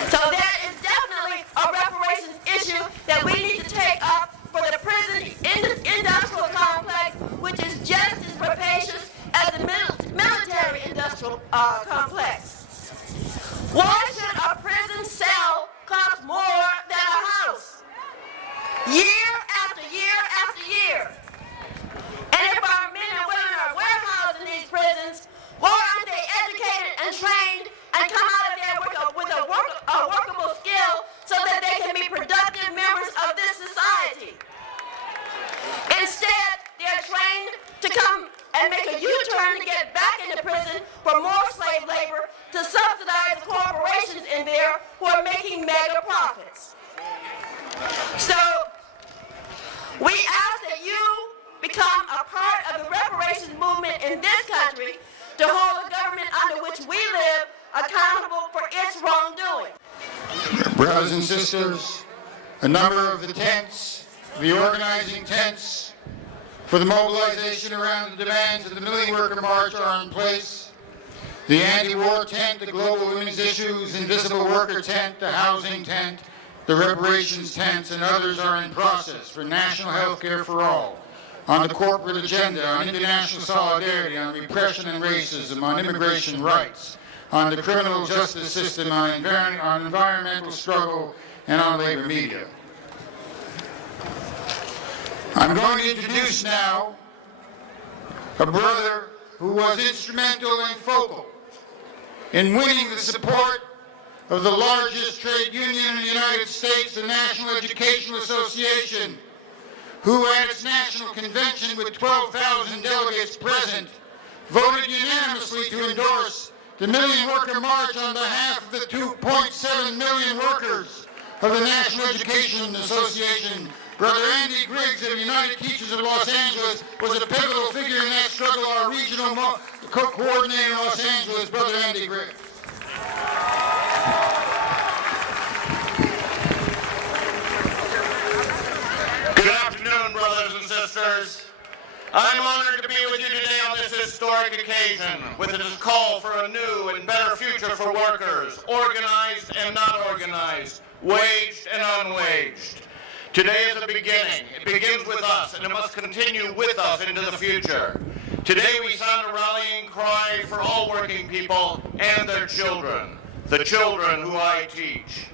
So there is definitely a reparations issue that we need to take up for the prison industrial complex, which is just as rapacious as the military industrial complex. Why should a prison cell cost more than a house? Year after year after year. And if our men and women are warehoused in these prisons, why aren't they educated and trained and come out of there with a workable skill so that they can be productive members of this society? Instead, they're trained to come and make a U-turn to get back into prison for more slave labor to subsidize corporations in there who are making mega profits. So, we ask that you become a part of the reparations movement in this country to hold the government under which we live accountable for its wrongdoing. Brothers and sisters, a number of the tents, the organizing tents for the mobilization around the demands of the Million Worker March are in place. The anti-war tent, the global women's issues, invisible worker tent, the housing tent, the reparations tents, and others are in process for national health care for all, on the corporate agenda, on international solidarity, on repression and racism, on immigration rights, on the criminal justice system, on environmental struggle, and on labor media. I'm going to introduce now a brother who was instrumental and focal in winning the support of the largest trade union in the United States, the National Educational Association, who at its national convention with 12,000 delegates present, voted unanimously to endorse the Million Worker March on behalf of the 2.7 million workers of the National Education Association. Brother Andy Griggs of the United Teachers of Los Angeles was a pivotal figure in that struggle, our regional coordinator in Los Angeles, Brother Andy Griggs. Good afternoon, brothers and sisters. I'm honored to be with you today on this historic occasion with this call for a new and better future for workers, organized and not organized, waged and unwaged. Today is a beginning. It begins with us, and it must continue with us into the future. Today we sound a rallying cry for all working people and their children, the children who I teach.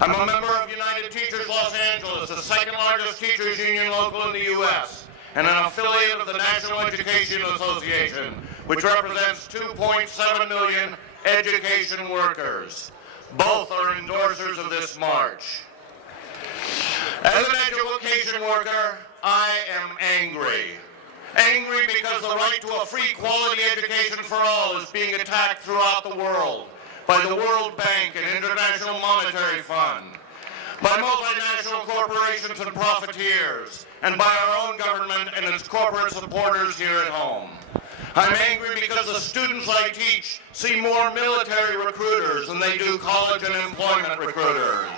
I'm a member of United Teachers Los Angeles, the second largest teachers union local in the U.S., and an affiliate of the National Education Association, which represents 2.7 million education workers. Both are endorsers of this march. As an education worker, I am angry. Angry because the right to a free quality education for all is being attacked throughout the world by the World Bank and International Monetary Fund, by multinational corporations and profiteers, and by our own government and its corporate supporters here at home. I'm angry because the students I teach see more military recruiters than they do college and employment recruiters.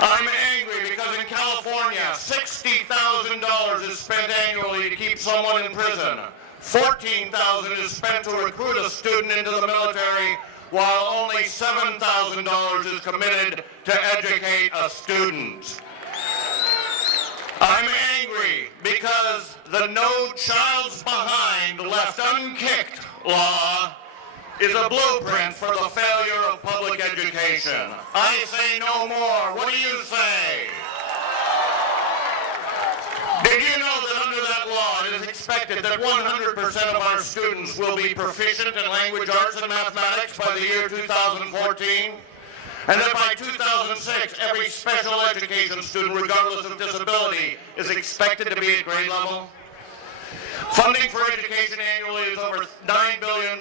I'm angry because in California, $60,000 is spent annually to keep someone in prison. $14,000 is spent to recruit a student into the military, while only $7,000 is committed to educate a student. I'm angry because the No Child's Behind Left Unkicked law is a blueprint for the failure of public education. I say no more. What do you say? Did you know that under that law it is expected that 100% of our students will be proficient in language arts and mathematics by the year 2014? And that by 2006, every special education student, regardless of disability, is expected to be at grade level? Funding for education annually is over $9 billion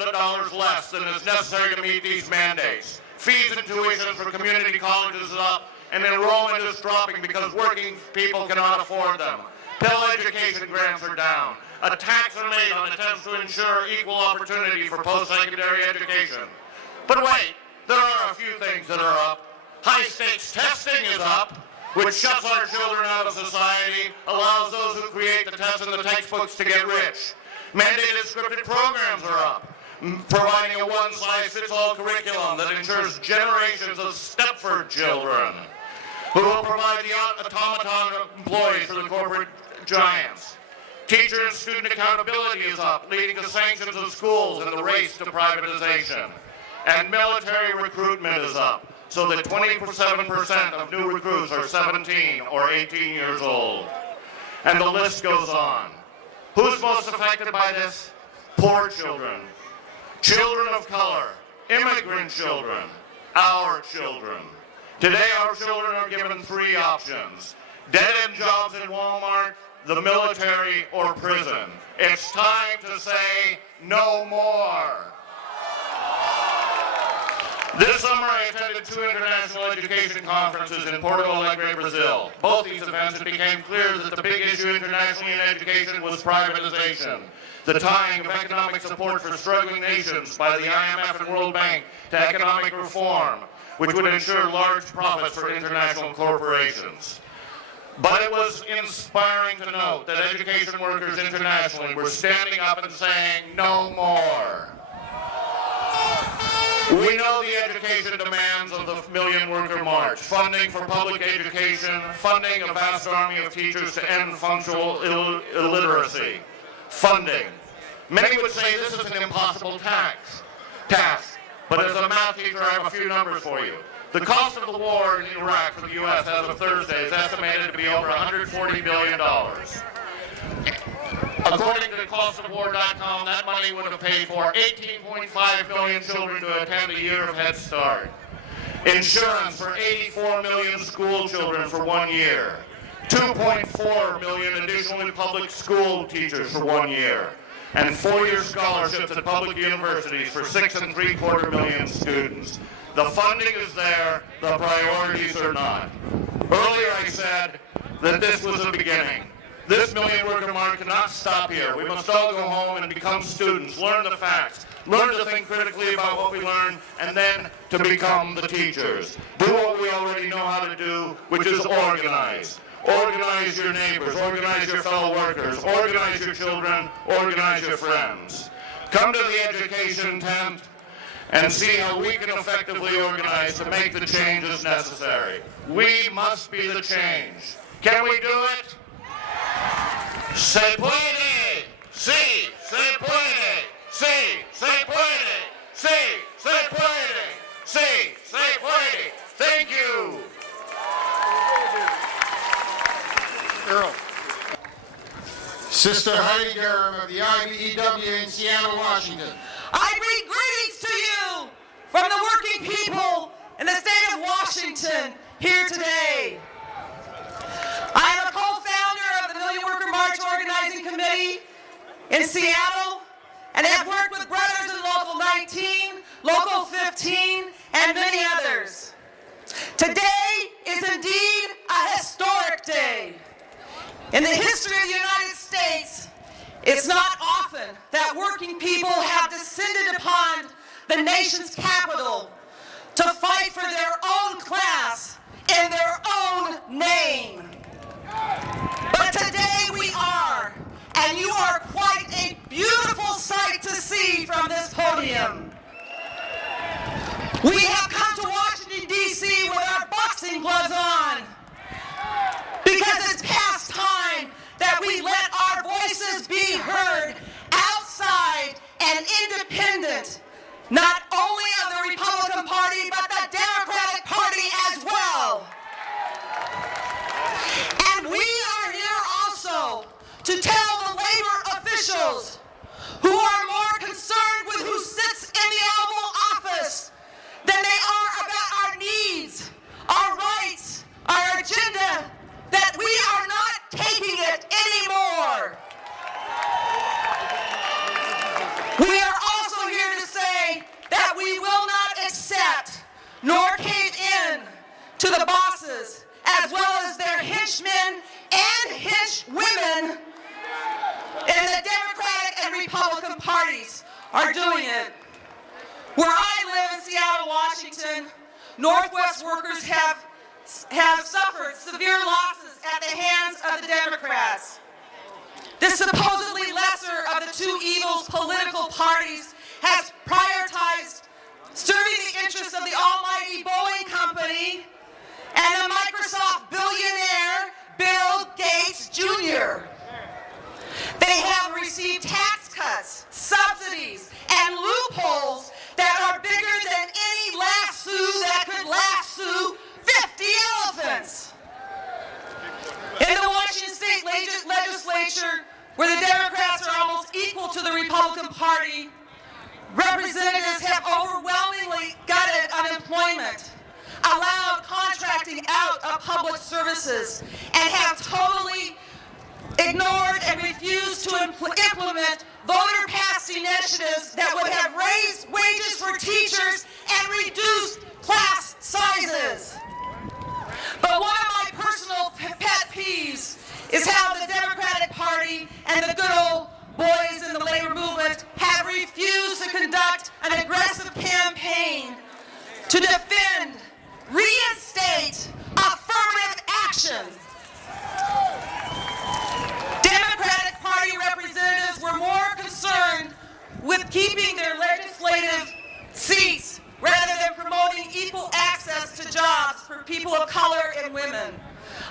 less than is necessary to meet these mandates. Fees and tuition for community colleges is up, and enrollment is dropping because working people cannot afford them. Pell education grants are down. Attacks are made on attempts to ensure equal opportunity for post-secondary education. But wait, there are a few things that are up. High-stakes testing is up, which shuts our children out of society, allows those who create the tests and the textbooks to get rich. Mandated scripted programs are up, providing a one-size-fits-all curriculum that ensures generations of Stepford children who will provide the automaton employees for the corporate giants. Teacher and student accountability is up, leading to sanctions of schools and the race to privatization. And military recruitment is up, so that 27% of new recruits are 17 or 18 years old. And the list goes on. Who's most affected by this? Poor children, children of color, immigrant children, our children. Today our children are given three options: dead-end jobs in Walmart, the military, or prison. It's time to say no more. This summer I attended 2 international education conferences in Porto Alegre, Brazil. Both these events, it became clear that the big issue internationally in education was privatization, the tying of economic support for struggling nations by the IMF and World Bank to economic reform, which would ensure large profits for international corporations. But it was inspiring to note that education workers internationally were standing up and saying, no more. We know the education demands of the Million Worker March: funding for public education, funding a vast army of teachers to end functional illiteracy. Funding. Many would say this is an impossible task. task. But as a math teacher, I have a few numbers for you. The cost of the war in Iraq for the U.S. as of Thursday is estimated to be over $140 billion. According to costofwar.com, that money would have paid for 18.5 million children to attend a year of Head Start. Insurance for 84 million school children for 1 year. 2.4 million additional public school teachers for 1 year. And 4-year scholarships at public universities for 6.75 million students. The funding is there, the priorities are not. Earlier I said that this was the beginning. This Million Worker March cannot stop here. We must all go home and become students, learn the facts, learn to think critically about what we learn, and then to become the teachers. Do what we already know how to do, which is organize. Organize your neighbors, organize your fellow workers, organize your children, organize your friends. Come to the education tent and see how we can effectively organize to make the changes necessary. We must be the change. Can we do it? Se puede! Sí, se puede! Sí, se puede! Sí, se puede! Sí, se puede! Thank you! Earl. Sister Heidi Durham of the IBEW in Seattle, Washington. I bring greetings to you from the working people in the state of Washington here today. I am a co-founder of the Million Worker March Organizing Committee in Seattle and have worked with brothers in Local 19, Local 15, and many others. Today is indeed a historic day. In the history of the United States, it's not often that working people have descended upon the nation's capital to fight for their own class in their own name. But today we are, and you are quite a beautiful sight to see from this podium. We have come to Washington, D.C. with our boxing gloves on, because it's past time that we let our voices be heard outside and independent, not only of the Republican Party, but the Democratic Party as well. And we are here also to tell the labor officials who are more concerned with who sits in the Oval Office than they are about our needs, our rights, our agenda, that we are not taking it anymore. We are also here to say that we will not accept nor cave in to the bosses, as well as their henchmen and henchwomen in the Democratic and Republican parties are doing it. Where I live in Seattle, Washington, Northwest workers have suffered severe losses at the hands of the Democrats. This supposedly lesser of the two evils political parties has prioritized serving the interests of the almighty Boeing Company and the Microsoft billionaire Bill Gates Jr. They have received tax cuts, subsidies, and loopholes that are bigger than any lasso that could lasso 50 elephants. In the Washington State Legislature, where the Democrats are almost equal to the Republican Party, representatives have overwhelmingly gutted unemployment, allowed contracting out of public services, and have totally ignored and refused to implement voter-passed initiatives that would have raised wages for teachers and reduced class sizes. But one of my personal pet peeves is how the Democratic Party and the good old boys in the labor movement have refused to conduct an aggressive campaign to defend, reinstate affirmative action. Democratic Party representatives were more concerned with keeping their legislative seats rather than promoting equal access to jobs for people of color and women.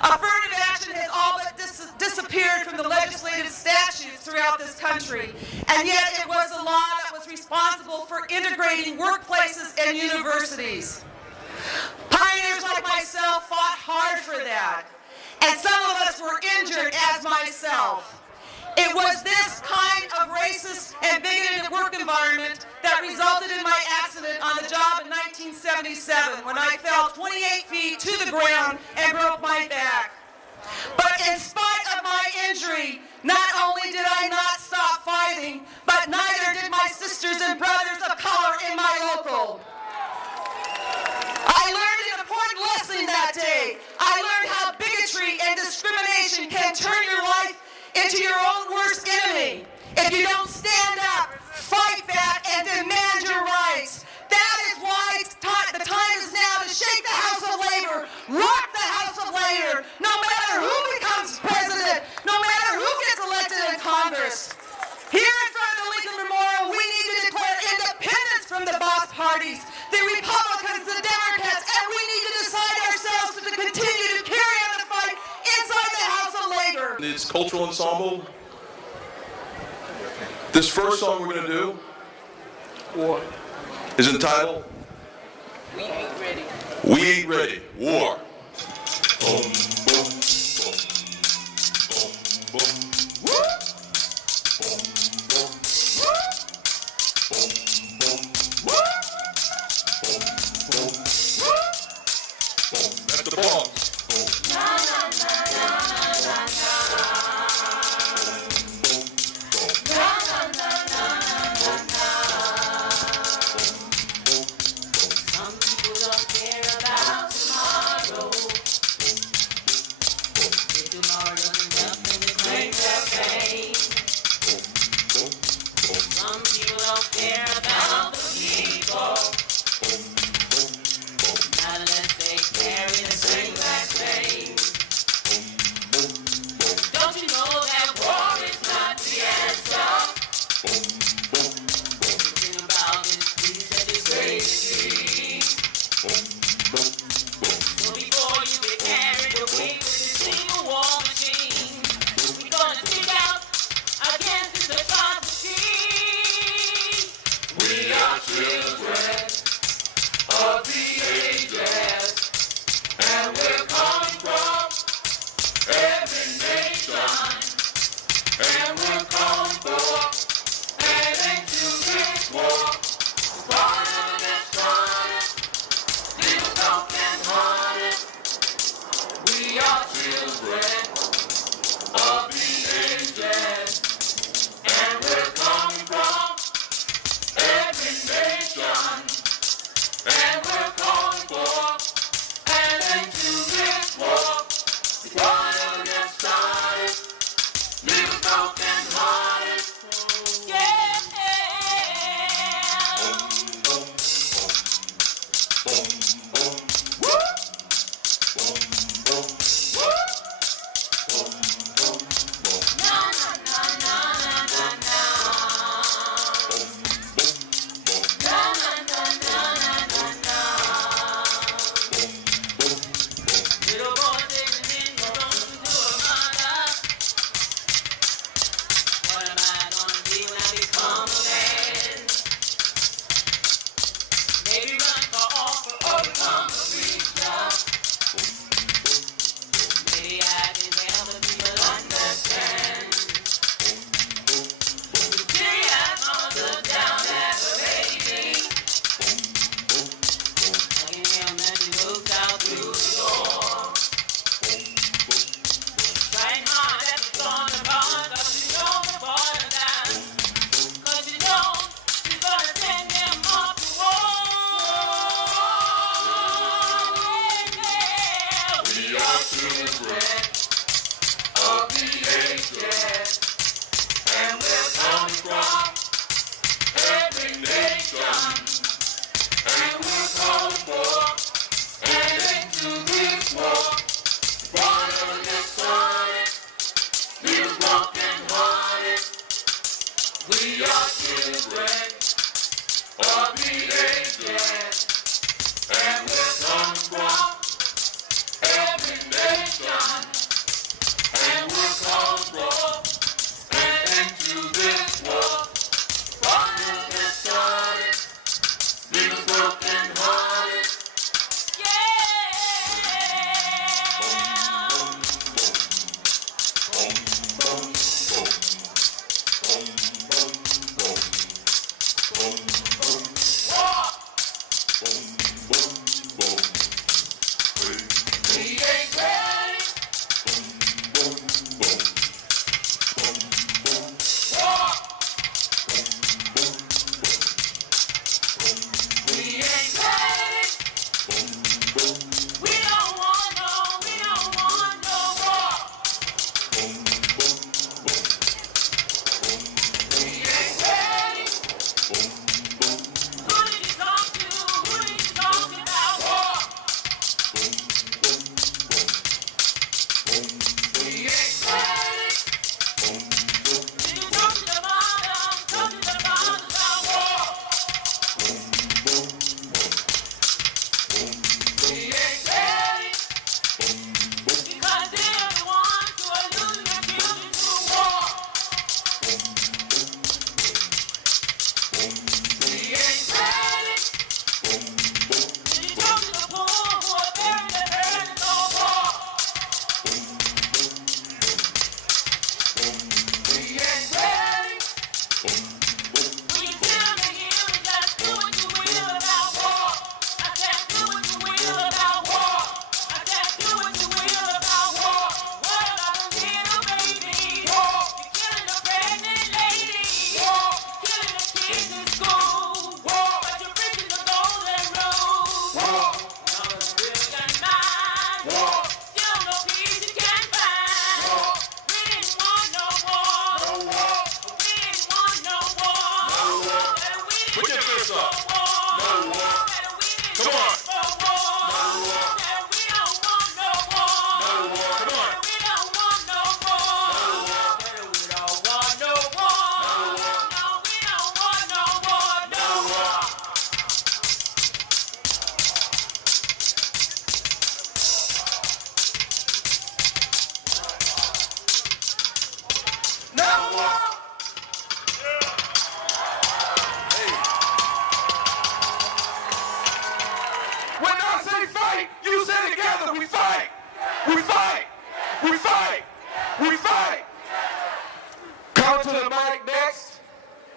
Affirmative action has all but disappeared from the legislative statutes throughout this country, and yet it was a law that was responsible for integrating workplaces and universities. Pioneers like myself fought hard for that, and some of us were injured as myself. It was this kind of racist and bigoted work environment that resulted in my accident on the job in 1977 when I fell 28 feet to the ground and broke my back. But in spite of my injury, not only did I not stop fighting, but neither did my sisters and brothers of color in my local. I learned an important lesson that day. I learned how bigotry and discrimination can turn your life into your own worst enemy if you don't stand up, fight back, and demand your rights. That is why the time is now to shake the House of Labor, rock the House of Labor, no matter who becomes president, no matter who gets elected in Congress. Here in front of the Lincoln Memorial, we need to declare independence from the boss parties, the Republicans, the Democrats, and we need to decide ourselves to continue to carry on the fight inside the House of Labor. It's cultural ensemble. This first song we're going to do is entitled We Ain't Ready. We Ain't Ready. War. Boom, boom, boom, boom, boom. Woo! Boom, boom, woo! Boom, boom, woo! Boom, boom, woo! Boom. That's the bombs. Boom. Na, na, na, na, na, na. Boom, boom, boom. Na, na, na, na, na, na. Boom, boom, boom. Some people don't care about tomorrow. If tomorrow doesn't come, then they claim their pain. Some people don't care about the people. Not unless they carry the same black pain. Don't you know that war is not the answer? Think about this peace and this crazy. So before you get carried away with this single war machine, we're gonna speak out against this atrocity. We are children of the ages, and we're coming from every nation, and we're coming for and into this war. Born of the started, little broken hearted. We are children of the ages, and we're coming from every nation, and we're calling for and into this war. Born of the started, little broken hearted. Yeah. Boom, boom, boom, boom. Woo! Boom, boom, woo! Boom, boom, boom. Na, na, na, na, na, na, na. Boom, boom, boom. Na, na, na, na, na, na, na. Boom, boom, boom. Little boy taking in the road to a mother. What am I gonna be when I become a man? Maybe run for office or become a preacher. Maybe I can help the people understand. Today I look down at the baby. I can hear him as he moves out through the door. Trying hard at the corner bar, 'cause you know the boy will die. 'Cause you know he's gonna send him off to war. We are children of the ages, and we're coming from every nation, and we're calling for and into this war. Born of the started, little broken hearted. We are children of the ages, and we're coming from every nation,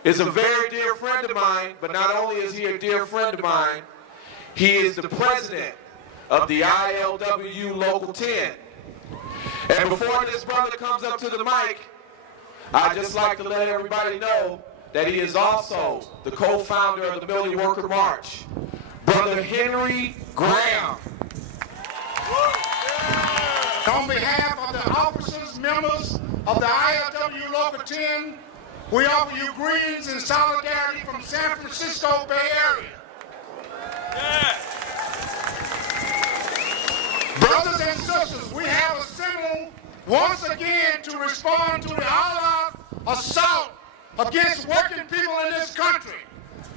Is a very dear friend of mine, but not only is he a dear friend of mine, he is the president of the ILWU Local 10. And before this brother comes up to the mic, I'd just like to let everybody know that he is also the co-founder of the Million Worker March, Brother Henry Graham. On behalf of the officers, members of the ILWU Local 10, we offer you greetings and solidarity from San Francisco Bay Area. Brothers and sisters, we have assembled once again to respond to the all-out assault against working people in this country.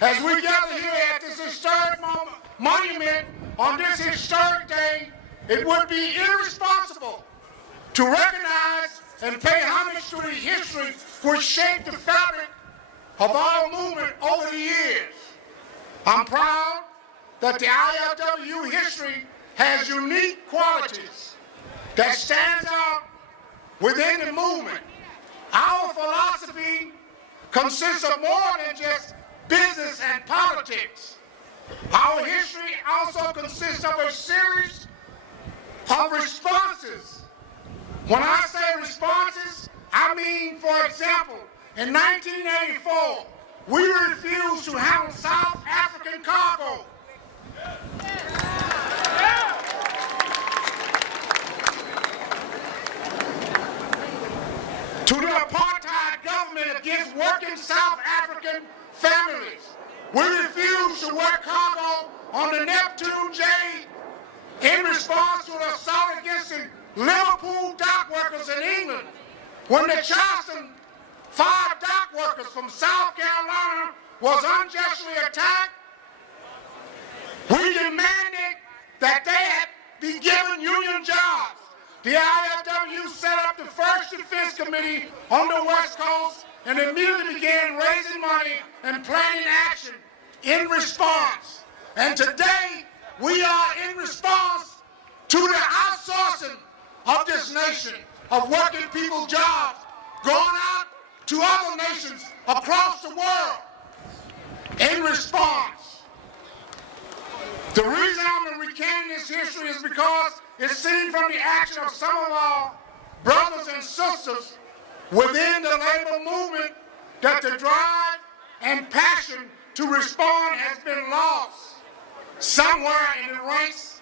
As we gather here at this historic monument on this historic day, it would be irresponsible to recognize and pay homage to the history which shaped the fabric of our movement over the years. I'm proud that the ILWU history has unique qualities that stands out within the movement. Our philosophy consists of more than just business and politics. Our history also consists of a series of responses. When I say responses, I mean, for example, in 1984, we refused to handle South African cargo. To the apartheid government against working South African families. We refused to work cargo on the Neptune Jade in response to the assault against the Liverpool dock workers in England when the Charleston 5 dock workers from South Carolina was unjustly attacked. We demanded that they had be given union jobs. The ILWU set up the first defense committee on the West Coast and immediately began raising money and planning action in response. And today, we are in response to the outsourcing of this nation, of working people's jobs, going out to other nations across the world in response. The reason I'm recanting this history is because it's seen from the action of some of our brothers and sisters within the labor movement that the drive and passion to respond has been lost somewhere in the ranks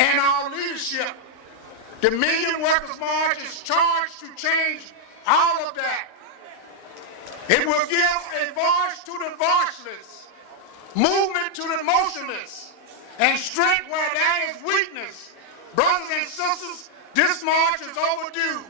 and our leadership. The Million Workers March is charged to change all of that. It will give a voice to the voiceless, movement to the motionless, and strength where there is weakness. Brothers and sisters, this march is overdue.